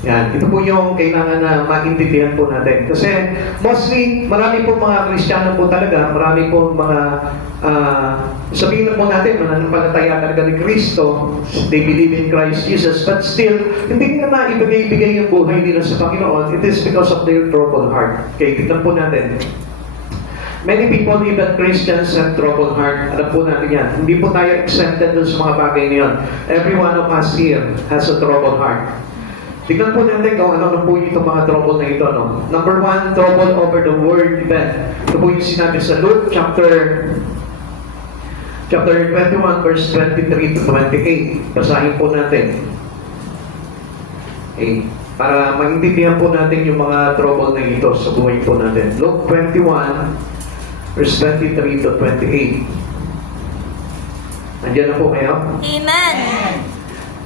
Yan, ito po yung kailangan na maintindihan po natin. Kasi mostly, marami po mga Kristiyano po talaga, marami po mga, sabihin na po natin, mananampalataya talaga ni Kristo, they believe in Christ Jesus, but still, hindi nila maibigay yung buhay nila sa Panginoon. It is because of their troubled heart. Okay, tignan po natin. Many people, even Christians, have troubled heart. Alam po natin yan. Hindi po tayo exempted dun sa mga bagay na yun. Every one of us here has a troubled heart. Tignan po natin kung ano po itong mga trouble na ito. No? Number one, trouble over the word event. Ito po yung sinabi sa Luke chapter 21, verse 23 to 28. Basahin po natin. Okay. Para maintindihan po natin yung mga trouble na ito sa buhay po natin. Luke 21, verse 23 to 28. Nandiyan na po kayo? Amen.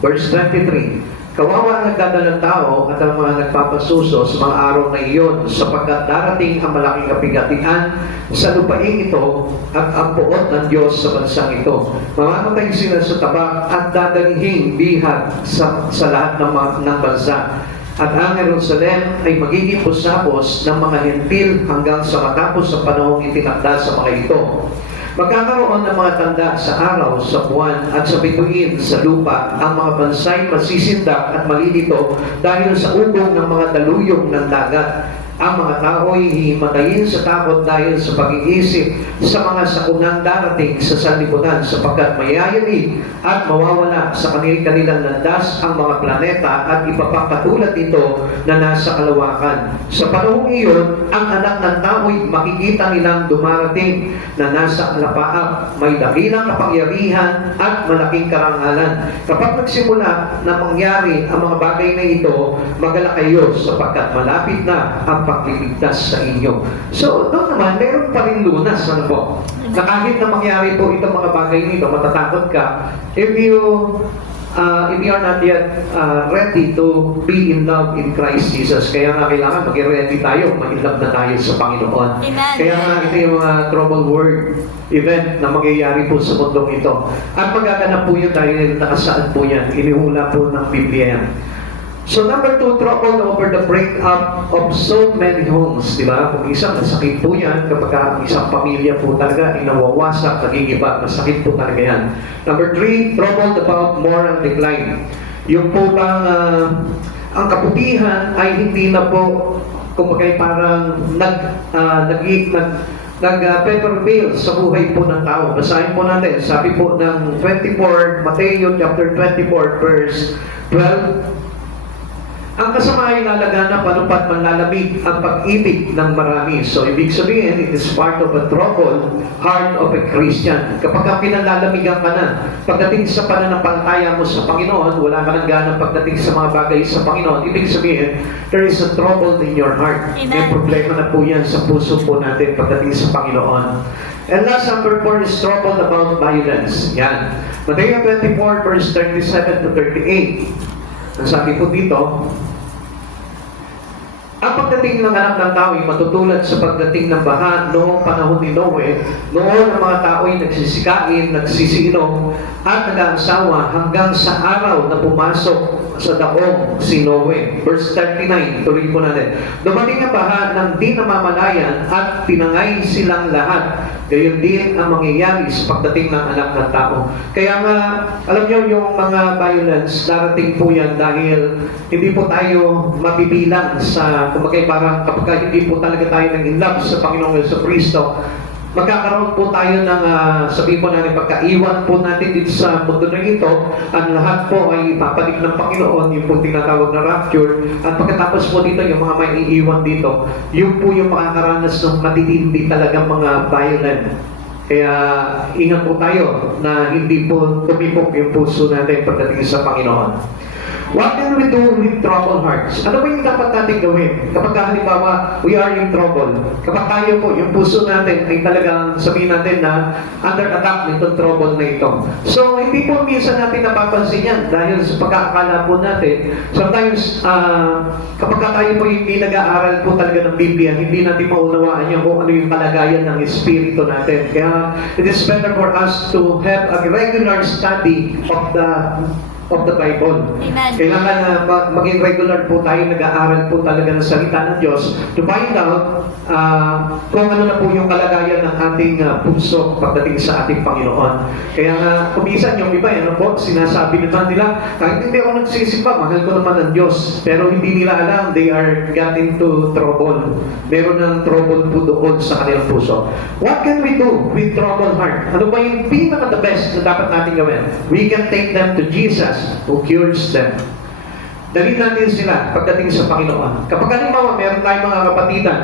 Verse 23. Kawawa ang nagdadalang tao at ang mga nagpapasuso sa mga araw na iyon, sapagkat darating ang malaking kapigatian sa lupaing ito at ang puot ng Diyos sa bansang ito. Mamamatay sila sa tabak at dadalhin bihag sa lahat ng bansa. At ang Jerusalem ay magiging pusapos ng mga hentil hanggang sa matapos sa panahong itinakda sa mga ito. Magkakaroon ng mga tanda sa araw, sa buwan, at sa bituin sa lupa. Ang mga bansay masisindak at malilito dahil sa ugong ng mga daluyong ng dagat. Ang mga tao ay hihimatayin sa takot dahil sa pag-iisip sa mga sakunang darating sa sanlibutan, sapagkat mayayari at mawawala sa kanilang landas ang mga planeta at iba pang katulad nito na nasa kalawakan. Sa panahong iyon, ang anak ng tao ay makikita nilang dumarating na nasa alapaap, may dakilang kapangyarihan at malaking karangalan. Kapag nagsimula na mangyari ang mga bagay na ito, magalak kayo sapagkat malapit na ang pagliligtas sa inyo. So, doon naman, meron pa rin lunas, ano po? Na kahit na mangyari po itong mga bagay nito, matatakot ka, if you are not yet ready to be in love in Christ Jesus. Kaya nga kailangan maging ready tayo, mag-in-love na tayo sa Panginoon. Amen. Kaya nga ito yung mga trouble word event na mangyayari po sa mundong ito. At magaganap po yun dahil nakasaad po yan, inihula po ng Biblia yan. So number 2, trouble over the breakup of so many homes. Diba? Kung isang nasakit po yan, kapag ang isang pamilya po talaga ay nawawasak, nagigiba, nasakit po talaga yan. Number 3, trouble about moral decline. Yung po bang ang kabutihan ay hindi na po, kumbaga parang nag-prevail sa buhay po ng tao. Basahin po natin. Sabi po ng 24, Mateo chapter 24, verse 12, ang kasama ay lalaganap anupat manlalamig ang pag-ibig ng marami. So, ibig sabihin, it is part of a troubled heart of a Christian. Kapag ang pinanlalamigan ka na, pagdating sa pananampalataya mo sa Panginoon, wala ka nang ganang pagdating sa mga bagay sa Panginoon, ibig sabihin, there is a trouble in your heart. Amen. May problema na po yan sa puso po natin pagdating sa Panginoon. And last, number 4 is trouble about violence. Yan. Mateo 24, verse 37 to 38. Ang sabi po dito, ang pagdating ng anak ng tao ay matutulad sa pagdating ng baha noong panahon ni Noe. Noon ang mga tao ay nagsisikain, nagsisiinom, at nag-aasawa hanggang sa araw na pumasok sa daong si Noe. Verse 39, tuloy po natin. Dumating ang baha ng di namamalayan at pinangay silang lahat. Gayon din ang mangyayari sa pagdating ng anak ng tao. Kaya nga, alam niyo yung mga violence, darating po yan dahil hindi po tayo mabibilang sa, kumbaga parang kapag hindi po talaga tayo nang in love sa Panginoong Jesucristo, magkakaroon po tayo ng, sabihin po natin, pagkaiwan po natin dito sa mundo na ito, ang lahat po ay ipapalit ng Panginoon, yung po tinatawag na rapture, at pagkatapos po dito, yung mga may iiwan dito, yung po yung makakaranas ng matitindi talagang mga violent. Kaya ingat po tayo na hindi po tumipok yung puso natin pagdating sa Panginoon. What can we do with troubled hearts? Ano ba yung dapat natin gawin? Kapag halimbawa, we are in trouble. Kapag tayo po, yung puso natin ay talagang sabihin natin na under attack nitong trouble na ito. So, hindi po minsan natin napapansin yan dahil sa pagkakakala po natin. Sometimes, kapag tayo po hindi nag-aaral po talaga ng Biblia, hindi natin maunawaan yung kung ano yung kalagayan ng espiritu natin. Kaya, it is better for us to have a regular study of the of the Bible. Amen. Kailangan na maging regular po tayo, nag-aaral po talaga ng salita ng Diyos to find out kung ano na po yung kalagayan ng ating puso pagdating sa ating Panginoon. Kaya nga, kumisan yung iba, ano po, sinasabi naman nila, kahit hindi ako nagsisimba, mahal ko naman ang Diyos. Pero hindi nila alam, they are got into trouble. Meron ng trouble po doon sa kanilang puso. What can we do with troubled heart? Ano ba yung pinaka-the best na dapat natin gawin? We can take them to Jesus who cures them. Dalhin natin sila pagdating sa Panginoon. Kapag halimbawa, meron tayong mga kapatidan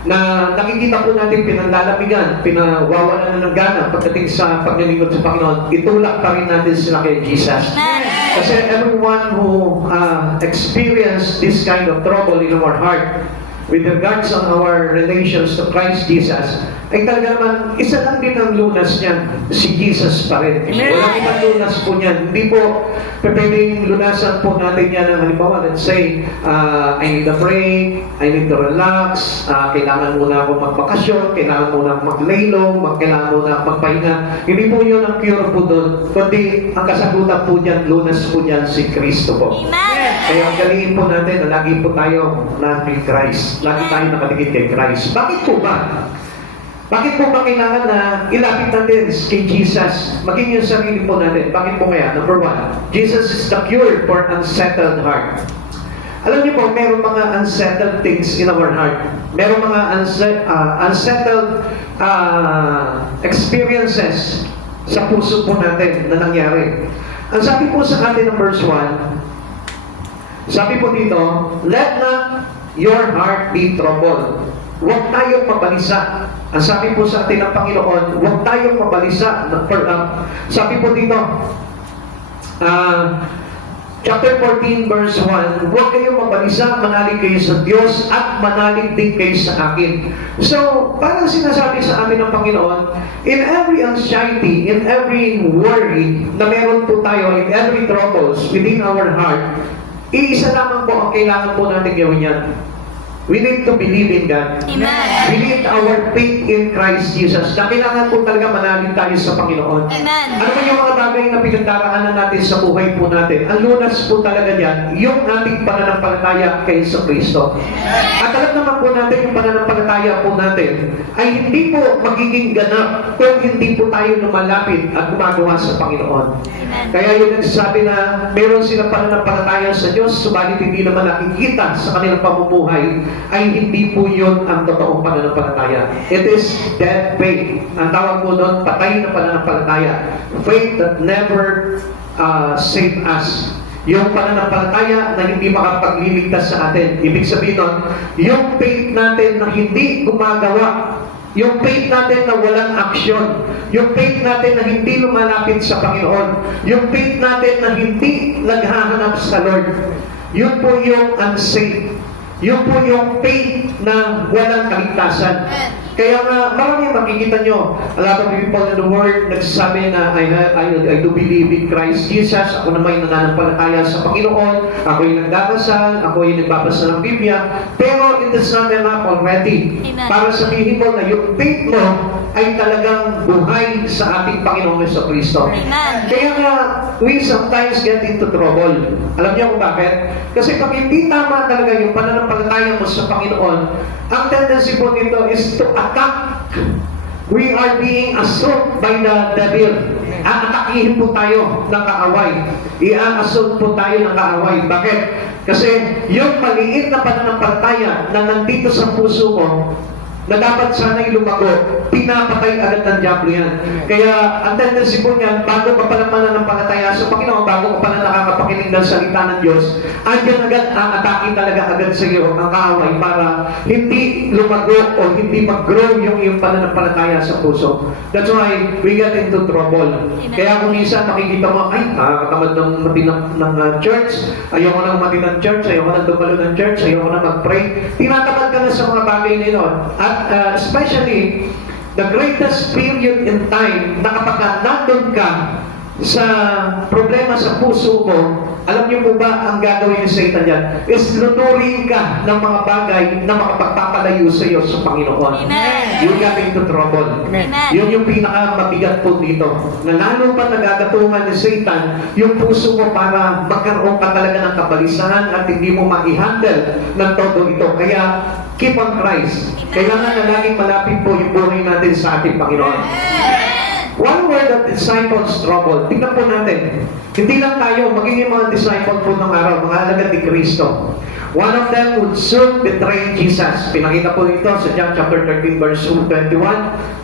na nakikita po natin pinanlalamigan, pinawawalan na ng gana pagdating sa paglilingkod sa Panginoon, itulak pa rin natin sila kay Jesus. Kasi everyone who experience this kind of trouble in our heart with regards on our relations to Christ Jesus, ay talaga naman, isa lang din ang lunas niyan, si Jesus pa rin. Amen. Walang ibang lunas po niyan. Hindi po pwedeng lunasan po natin yan ng halimbawa, let's say, I need a break, I need to relax, kailangan muna ako magbakasyon, kailangan muna ako maglaylong, kailangan muna ako magpahinga. Hindi po yun ang cure po doon, kundi ang kasagutan po niyan, lunas po niyan si Kristo po. Amen. Kaya ang galingan po natin na lagi po tayo na kay Christ. Lagi tayo nakadikit kay Christ. Bakit po ba? Bakit po ba kailangan na ilapit natin kay Jesus? Maging yung sarili po natin. Bakit po kaya? Number one, Jesus is the cure for unsettled heart. Alam niyo po, mayroong mga unsettled things in our heart. Mayroong mga unsettled experiences sa puso po natin na nangyari. Ang sabi po sa atin ng verse 1, sabi po dito, let not your heart be troubled. Huwag tayong mabalisa. Ang sabi po sa atin ng Panginoon, huwag tayong mabalisa. Sabi po dito, chapter 14 verse 1, huwag kayong mabalisa, manalig kayo sa Diyos at manalig din kayo sa akin. So, parang sinasabi sa amin ng Panginoon, in every anxiety, in every worry na meron po tayo, in every troubles within our heart, iisa lamang po ang kailangan po natin gawin yan. We need to believe in God. Amen. We need our faith in Christ Jesus. Na kailangan po talaga manalig tayo sa Panginoon. Amen. Ano ba yung mga bagay na pinagdaraanan natin sa buhay po natin? Ang lunas po talaga yan, yung ating pananampalataya kay Kristo. At alam naman po natin yung pananampalataya po natin ay hindi po magiging ganap kung hindi po tayo lumalapit at gumagawa sa Panginoon. Amen. Kaya yung nagsasabi na meron silang pananampalataya sa Diyos, subalit hindi naman nakikita sa kanilang pamumuhay, ay hindi po yun ang totoong pananampalataya. It is dead faith. Ang tawag po doon, patay na pananampalataya. Faith that never save us. Yung pananampalataya na hindi makapagliligtas sa atin. Ibig sabihin nun, yung faith natin na hindi gumagawa, yung faith natin na walang aksyon, yung faith natin na hindi lumalapit sa Panginoon, yung faith natin na hindi naghahanap sa Lord, yun po yung unsafe. Yun po yung faith na walang kaligtasan. Kaya nga, marami makikita nyo, a lot of people in the world nagsasabi na I do believe in Christ Jesus, ako naman yung nananampalataya sa Panginoon, ako yung nagdadasal, ako yung nagbabasa ng Biblia, pero it is not enough already. Amen. Para sabihin mo na yung faith mo ay talagang buhay sa ating Panginoong Kristo. Amen. Kaya nga, we sometimes get into trouble. Alam niyo kung bakit? Kasi pag hindi tama talaga yung pananampalataya mo sa Panginoon, ang tendency po nito is to attack. We are being assaulted by the devil. Aatakihin po tayo ng kaaway. I-assault po tayo ng kaaway. Bakit? Kasi yung maliit na pananampalataya na nandito sa puso mo, na dapat sana'y lumago, pinapatay agad ng diablo yan. Kaya ang tendency po niyan, bago ka pala mananampalataya sa Panginoon, bago ka pala nakakapakinig ng salita ng Diyos, andyan agad aatake talaga agad sa iyo ang kaaway para hindi lumago o hindi mag-grow yung iyong pananampalataya sa puso. That's why we get into trouble. Kaya kung minsan makikita mo, ay, nakakatamad ng mati ng church, ayoko nang mati ng church, ayoko nang dumalo ng church, ayoko nang mag-pray, tinatamad ka na sa mga bagay na yun. At especially, the greatest period in time na kapag nandun ka, sa problema sa puso mo, alam niyo po ba ang gagawin ni Satan yan? Is luturin ka ng mga bagay na makapagpapalayo sa iyo sa Panginoon. Amen. You're getting into trouble. Amen. Yun yung pinakamabigat po dito. Na lalo pa nagagatungan ni Satan yung puso mo para magkaroon ka talaga ng kabalisahan at hindi mo ma-handle ng todo ito. Kaya, keep on Christ. Kailangan na laging malapit po yung buhay natin sa ating Panginoon. One word that disciples trouble. Tingnan po natin. Hindi lang tayo, magiging mga disciple po ng araw, mga alagad ni Kristo. One of them would soon betray Jesus. Pinakita po ito sa John chapter 13 verse 21.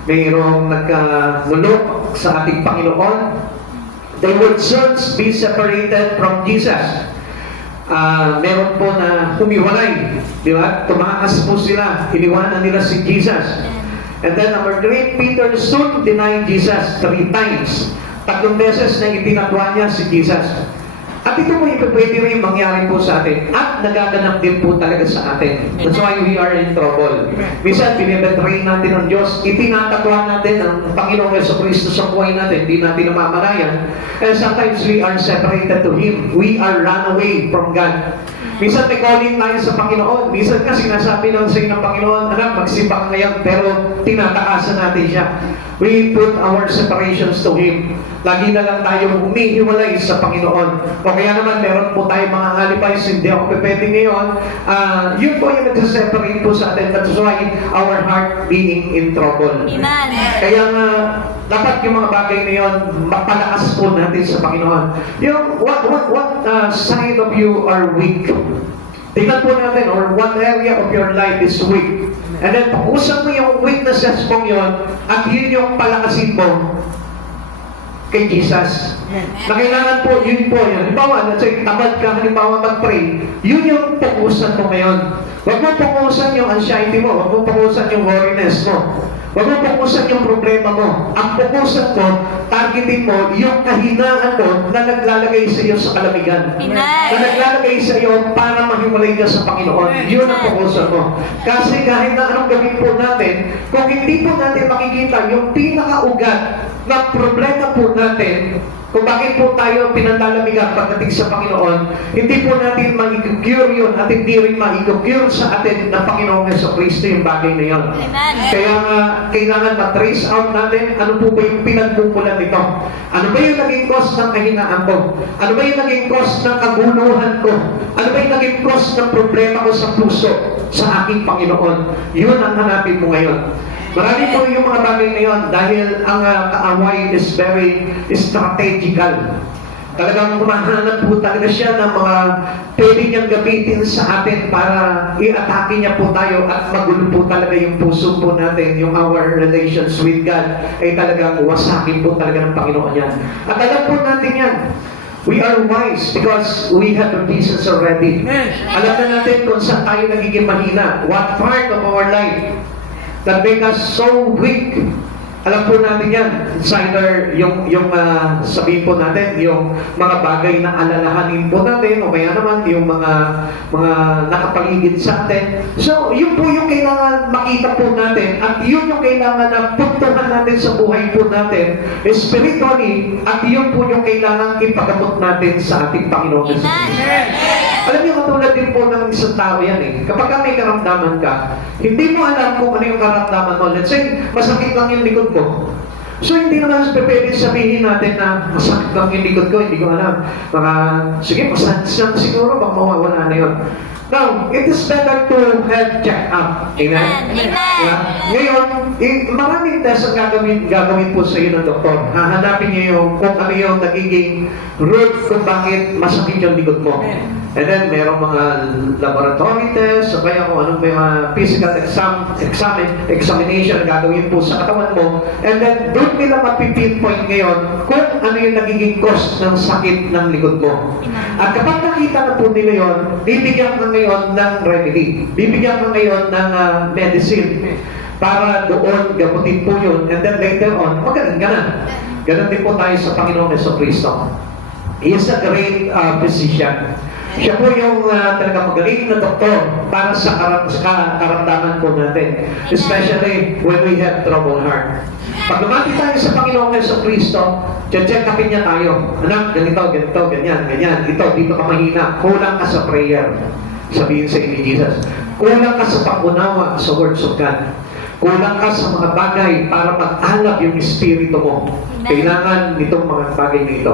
Mayroong nagkanulok sa ating Panginoon. They would soon be separated from Jesus. Meron po na humiwalay. Di ba? Tumakas po sila. Iniwanan nila si Jesus. And then number 3, Peter soon denied Jesus 3 times. 3 beses na itinatwa niya si Jesus. At ito po pwede rin mangyari po sa atin. At nagaganap din po talaga sa atin. That's why we are in trouble. Minsan, binibetray natin ng Diyos. Itinatatwa natin ang Panginoong Jesucristo sa buhay natin. Hindi natin namamalayan. And sometimes we are separated to Him. We are run away from God. Minsan may calling tayo sa Panginoon. Minsan nga sinasabi ng sa ng Panginoon, anak, magsimba ka ngayon, pero tinatakasan natin siya. We put our separations to Him. Lagi na lang tayo humihiwalay sa Panginoon. O kaya naman, meron po tayo mga alibis, hindi ako pwede ngayon. Yun po yung nagsaseparate po sa atin. That's why our heart being in trouble. Amen. Kaya nga, dapat yung mga bagay na yun, mapalakas po natin sa Panginoon. Yung, what side of you are weak? Tingnan po natin, or what area of your life is weak. And then, pag-usap mo yung weaknesses mong yun, at yun yung palakasin mo kay Jesus. Na kailangan po, yun po yun. Halimbawa, let's say, tamad ka, halimbawa mag-pray, yun yung pag-usan mo ngayon. Huwag mo pag-usan yung anxiety mo, huwag mo pag-usan yung worriness mo. Huwag mo pag-usan yung problema mo. Ang pag-usan mo, targetin mo yung kahinaan mo na naglalagay sa iyo sa kalamigan. Amen. Na naglalagay sa iyo para mahiwalay ka sa Panginoon. Yun ang pag-usan mo. Kasi kahit na anong gawin po natin, kung hindi po natin makikita yung pinakaugat na problema po natin, kung bakit po tayo pinanlalamigan pagdating sa Panginoon, hindi po natin ma-cure yun at hindi rin ma-cure sa atin ng Panginoong Jesucristo yung bagay na yun. Amen. Kaya nga, kailangan ma-trace out natin ano po ba yung pinagmumulan nito. Ano ba yung naging cause ng kahinaan ko? Ano ba yung naging cause ng kaguluhan ko? Ano ba yung naging cause ng problema ko sa puso sa aking Panginoon? Yun ang hanapin mo ngayon. Marami po yung mga bagay na yun dahil ang kaaway is very strategical. Talagang humahanap po talaga siya ng mga pwede niyang gamitin sa atin para i-atake niya po tayo at magulo po talaga yung puso po natin, yung our relations with God ay talagang wasakin po talaga ng Panginoon yan. At alam po natin yan. We are wise because we have the pieces already. Alam na natin kung saan tayo nagiging mahina. What part of our life that make us so weak. Alam po natin yan. It's either yung sabihin po natin, yung mga bagay na alalahanin po natin, o kaya naman yung mga nakapaligid sa atin. So, yun po yung kailangan makita po natin, at yun yung kailangan na puntuhan natin sa buhay po natin, spiritually, at yun po yung kailangan ipagamot natin sa ating Panginoon. Alam niyo, katulad din po ng isang tao yan eh. Kapag may karamdaman ka, hindi mo alam kung ano yung karamdaman mo. Let's say, masakit lang yung likod mo. So, hindi naman pwede sabihin natin na masakit lang yung likod ko, hindi ko alam. Sige, masakit siguro, baka mawawala na yun. Now, it is better to have check-up. Amen? Amen. Yeah. Ngayon, maraming test ang gagawin po sa iyo ng doktor. Hahanapin niyo yung kung ano yung nagiging root kung bakit masakit yung likod mo. And then, merong mga laboratory tests, o kaya kung anong mga physical examination na gagawin po sa katawan mo. And then, doon nila mapipinpoint ngayon kung ano yung nagiging cause ng sakit ng likod mo. At kapag nakita na po nila yun, bibigyan ka ngayon ng remedy. Bibigyan ka ngayon ng medicine para doon gamutin po yun. And then later on, magaling ka na. Ganon din po tayo sa Panginoong Jesucristo. He is a great physician. Siya po yung talagang magaling na doktor para sa karamdaman po natin. Especially when we have troubled heart. Pag lumapit tayo sa Panginoong Jesucristo, check upin niya tayo. Anak, ganito, ganito, ganyan, ganyan. Ito, dito ka mahina. Kulang ka sa prayer. Sabihin sa ni Jesus. Kulang ka sa pag-unawa sa words of God. Kulang ka sa mga bagay para mag-alab yung espiritu mo. Kailangan nitong mga bagay nito.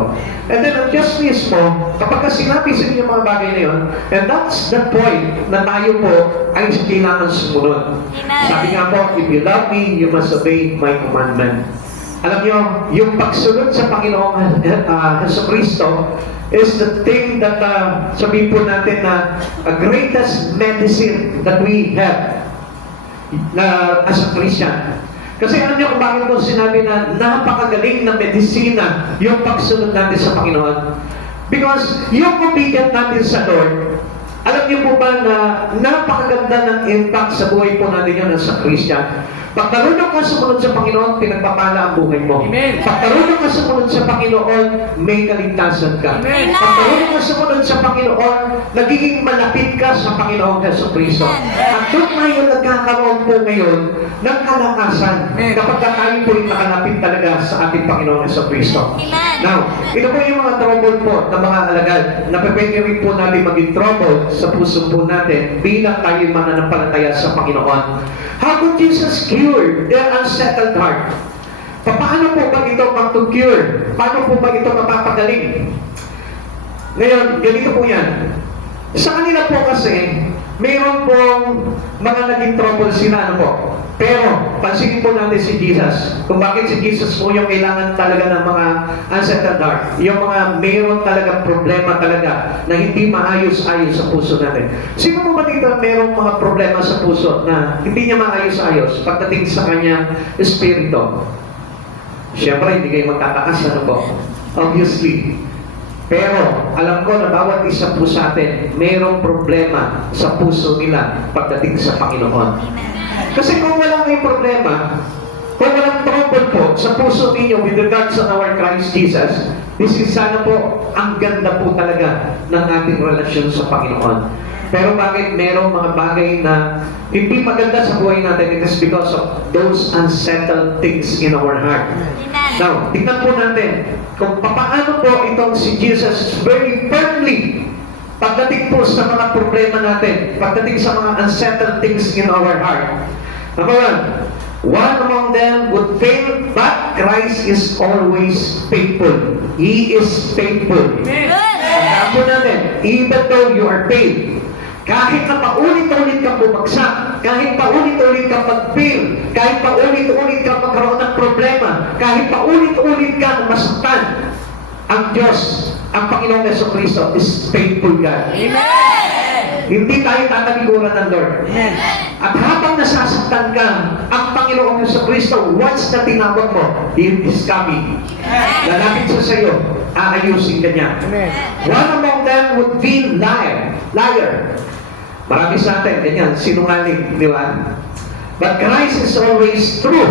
And then, ang just mismo, kapag sinabi sa inyo mga bagay na yun, and that's the point na tayo po ay kailangan sumunod. Sabi nga po, if you love me, you must obey my commandment. Alam nyo, yung pagsunod sa Panginoong Jesucristo is the thing that sabihin po natin na a greatest medicine that we have as a Christian. Kasi alam niyo kung bakit ko sinabi na napakagaling na medisina yung pagsunod natin sa Panginoon. Because yung obedient natin sa Lord, alam niyo po ba na napakaganda ng impact sa buhay po natin yun as a Christian. Pag marunong ka sumunod sa Panginoon, pinagpapala ang buhay mo. Amen. Pag marunong ka sumunod sa Panginoon, may kaligtasan ka. Amen. Pag marunong ka sumunod sa Panginoon, nagiging malapit ka sa Panginoong Jesucristo. At doon tayo nagkakaroon po ngayon ng kalakasan kapag tayo po yung nakalapit talaga sa ating Panginoong Jesucristo. Now, ito po yung mga trouble po ng mga alagad na pwede rin po natin maging trouble sa puso po natin bilang tayo mananampalataya sa Panginoon. How could Jesus cure their unsettled heart? Paano po ba ito mag-cure? Paano po ba ito mapapagaling? Ngayon, ganito po yan. Sa kanila po kasi, mayroon pong mga naging trouble sila, ano po? Pero, pansinin po natin si Jesus. Kung bakit si Jesus po yung kailangan talaga ng mga unsettled heart. Yung mga mayroon talaga problema talaga na hindi maayos-ayos sa puso natin. Sino po ba dito mayroong mga problema sa puso na hindi niya maayos-ayos pagdating sa kanyang espiritu? Siyempre, hindi kayo magtatakas, ano po? Obviously. Pero, alam ko na bawat isa po sa atin, mayroong problema sa puso nila pagdating sa Panginoon. Kasi kung wala kayong problema, kung walang trouble po sa puso ninyo with regards to our Christ Jesus, this is sana po, ang ganda po talaga ng ating relasyon sa Panginoon. Pero bakit merong mga bagay na hindi maganda sa buhay natin? It is because of those unsettled things in our heart. Now, tingnan po natin kung paano po itong si Jesus very firmly pagdating po sa mga problema natin, pagdating sa mga unsettled things in our heart. Number one among them would fail, but Christ is always faithful. He is faithful. Tandaan po natin, even though you are failed, kahit na paulit-ulit kang bumagsak, kahit paulit-ulit kang mag-fail, kahit paulit-ulit kang magkaroon ng problema, kahit paulit-ulit kang masaktan, ang Diyos, ang Panginoong Jesucristo is faithful God. Amen. Hindi tayo tatalikuran ng Lord. Amen. At habang nasasaktan ka, ang Panginoong Jesucristo, once na tinawag mo, He is coming. Lalapit siya sa iyo, aayusin ka niya. Amen. One among them would be liar. Marami sa atin, ganyan, sinungaling, di ba? But Christ is always true.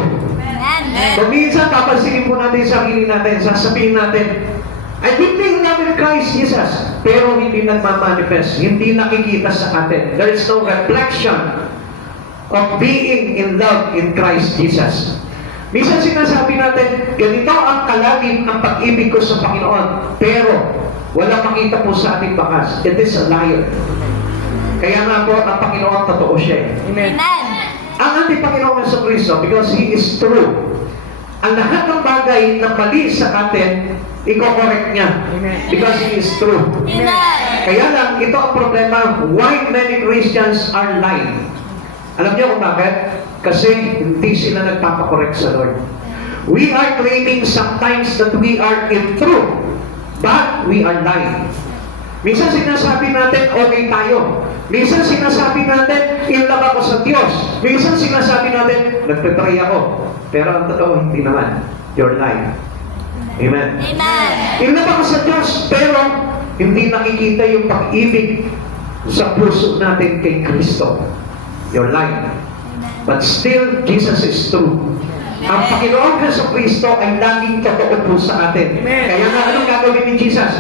Kung minsan, papansinin po natin sa sarili natin, sasabihin natin, I believe in Christ Jesus, pero hindi nagmamanifest, hindi nakikita sa atin. There is no reflection of being in love in Christ Jesus. Minsan sinasabi natin, ganito ang kalalim ng pag-ibig ko sa Panginoon, pero wala makita po sa ating bakas. It is a liar. Kaya nga po, ang Panginoon, totoo siya. Amen. Ang ating Panginoon Jesucristo, because He is true, ang lahat ng bagay na mali sa atin, i-correct niya. Amen. Because He is true. Kaya lang, ito ang problema, why many Christians are lying. Alam niyo kung bakit? Kasi hindi sila nagpapakorek sa Lord. We are claiming sometimes that we are in truth, but we are lying. Minsan sinasabi natin, okay tayo. Minsan sinasabi natin, in love ako sa Diyos. Minsan sinasabi natin, nagpe-pray ako. Pero ang totoo, hindi naman. You're lying. Amen. In love ako sa Diyos, pero hindi nakikita yung pag-ibig sa puso natin kay Kristo. You're lying. But still, Jesus is true. Ang Panginoon Jesucristo ay laging totoo po sa atin. Kaya nga, anong gagawin ni Jesus?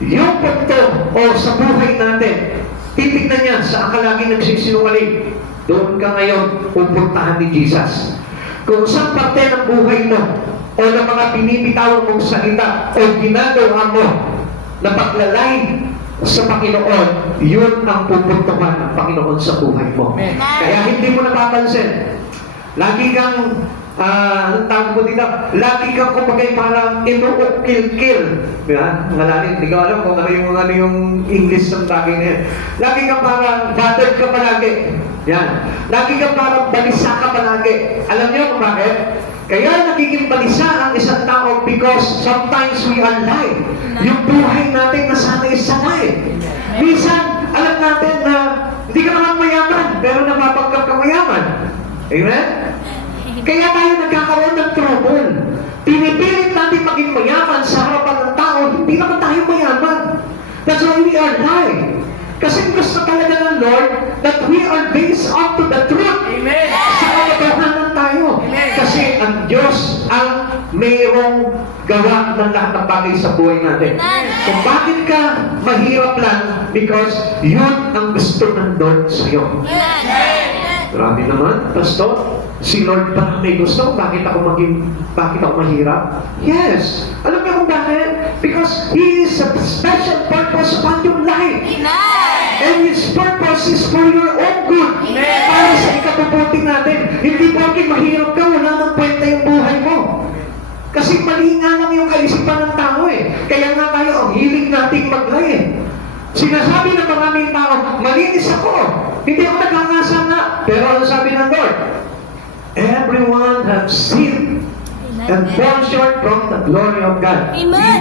yung punto o sa buhay natin, titignan niya sa lagi nagsisinungaling. Doon ka ngayon pupuntahan ni Jesus. Kung saan parte ng buhay mo o ng mga binibitaw mong salita o ginagawa mo na paglalay sa Panginoon, yun ang pupuntuhan ng Panginoon sa buhay mo. Kaya hindi mo napapansin. Lagi kang, anong tawag mo dito? Lagi kang kumagay parang inuukil-kil. Diba? Malalim, hindi ko alam kung ano yung English ng bagay na yan. Lagi kang parang bothered ka palagi. Yan. Lagi kang parang balisa ka palagi. Alam niyo kung bakit? Kaya nagiging balisa ang isang tao because sometimes we are live. Yung buhay natin nasanay-sanay. Minsan, alam natin na hindi ka naman mayaman, pero napapagkap ka mayaman. Amen? Kaya tayo nagkakaroon ng trouble. Pinipilit natin maging mayaman sa harapan ng tao, hindi naman tayo mayaman. That's why we are live. Kasi gusto talaga ng Lord that we are based up to the truth. Amen. Sa katotohanan tayo. Amen. Kasi ang Diyos ang mayroong gawa ng lahat ng bagay sa buhay natin. Kung bakit ka mahirap lang, because yun ang gusto ng Lord sa iyo. Grabe naman, Pastor. Si Lord ba may gusto? Bakit ako mahirap? Yes. Alam niyo kung bakit? Because He is a special purpose upon your life. And His purpose is for your own good. Para sa ikabubuti natin. Hindi porke mahirap ka, wala nang kwenta yung buhay mo. Kasi mali nga lang yung kaisipan ng tao eh. Kaya nga tayo, ang hilig nating maglay eh. Sinasabi ng maraming tao, malinis ako. Hindi ako nagkakasama. Pero ano sabi ng Lord? Everyone have sinned and fall short from the glory of God. Amen.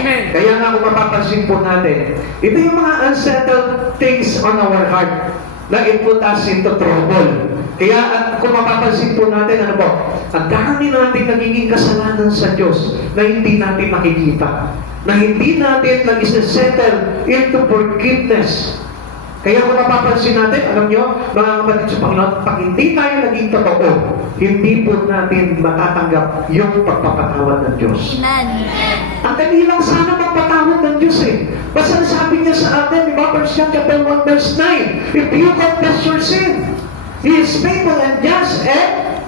Amen. Kaya nga kung mapapansin po natin, ito yung mga unsettled things on our heart na it put us into trouble. Kaya kung mapapansin po natin, ano po, ang dami natin nagiging kasalanan sa Diyos na hindi natin nakikita. Na hindi natin nag-settle into forgiveness. Kaya kung mapapansin natin, alam nyo, mga kapatid sa Panginoon, pag hindi tayo naging totoo, hindi po natin matatanggap yung pagpapatawad ng Diyos. Ang dali lang sana magpatawad ng Diyos eh. Basta sabi niya sa atin, di ba, 1 John chapter 1 verse 9, if you confess your sin, He is faithful and just and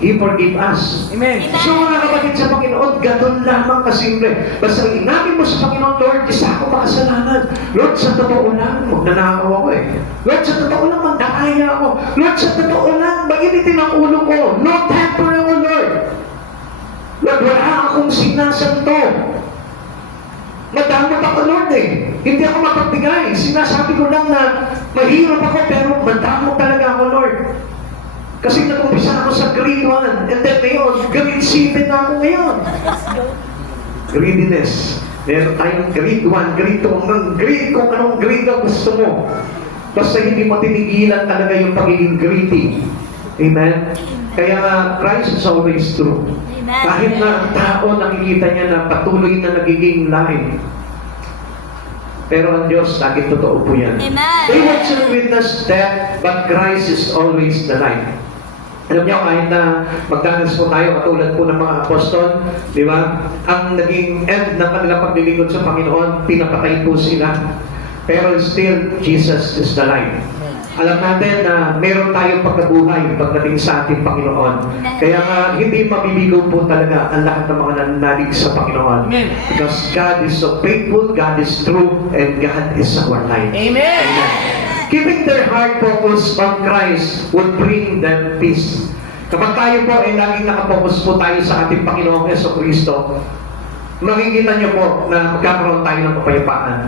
He forgive us. Amen. So mga kapatid sa Panginoon, ganun lamang kasimple. Basta inagin mo sa Panginoon, Lord, isa ako makasalanan. Lord, sa totoo lang, magnanakaw ako eh. Lord, sa totoo lang, magdakaya ako. Lord, sa totoo lang, mainitin ang ulo ko. No temper ako, Lord. Lord, wala akong sinasanto. Madamot ako, Lord eh. Hindi ako mapagbigay. Sinasabi ko lang na mahirap ako, pero madamot talaga ako, Lord. Kasi nag-umpisa ako sa grade 1, and then ngayon, grade 7 na ako ngayon. Greediness. Meron tayong grade 1, grade 2, hanggang grade kung anong grade ang gusto mo. Basta hindi mo tinigilan talaga yung pagiging greedy. Amen? Kaya Christ is always true. Kahit na ang tao nakikita niya na patuloy na nagiging lying. Pero ang Diyos, lagi totoo po yan. They want to witness that, but Christ is always the light. Alam niyo, kahit na magdanas po tayo katulad po ng mga apostol, di ba? Ang naging end ng kanilang paglilingkod sa Panginoon, pinapatay po sila. Pero still, Jesus is the light. Alam natin na meron tayong pagkabuhay pagdating sa ating Panginoon. Kaya nga, hindi mabibigo po talaga ang lahat ng mga nananalig sa Panginoon. Amen. Because God is so faithful, God is true, and God is our light. Amen. Keeping their heart focused on Christ would bring them peace. Kapag tayo po ay laging nakapokus po tayo sa ating Panginoong Jesucristo, makikita niyo po na magkakaroon tayo ng kapayapaan.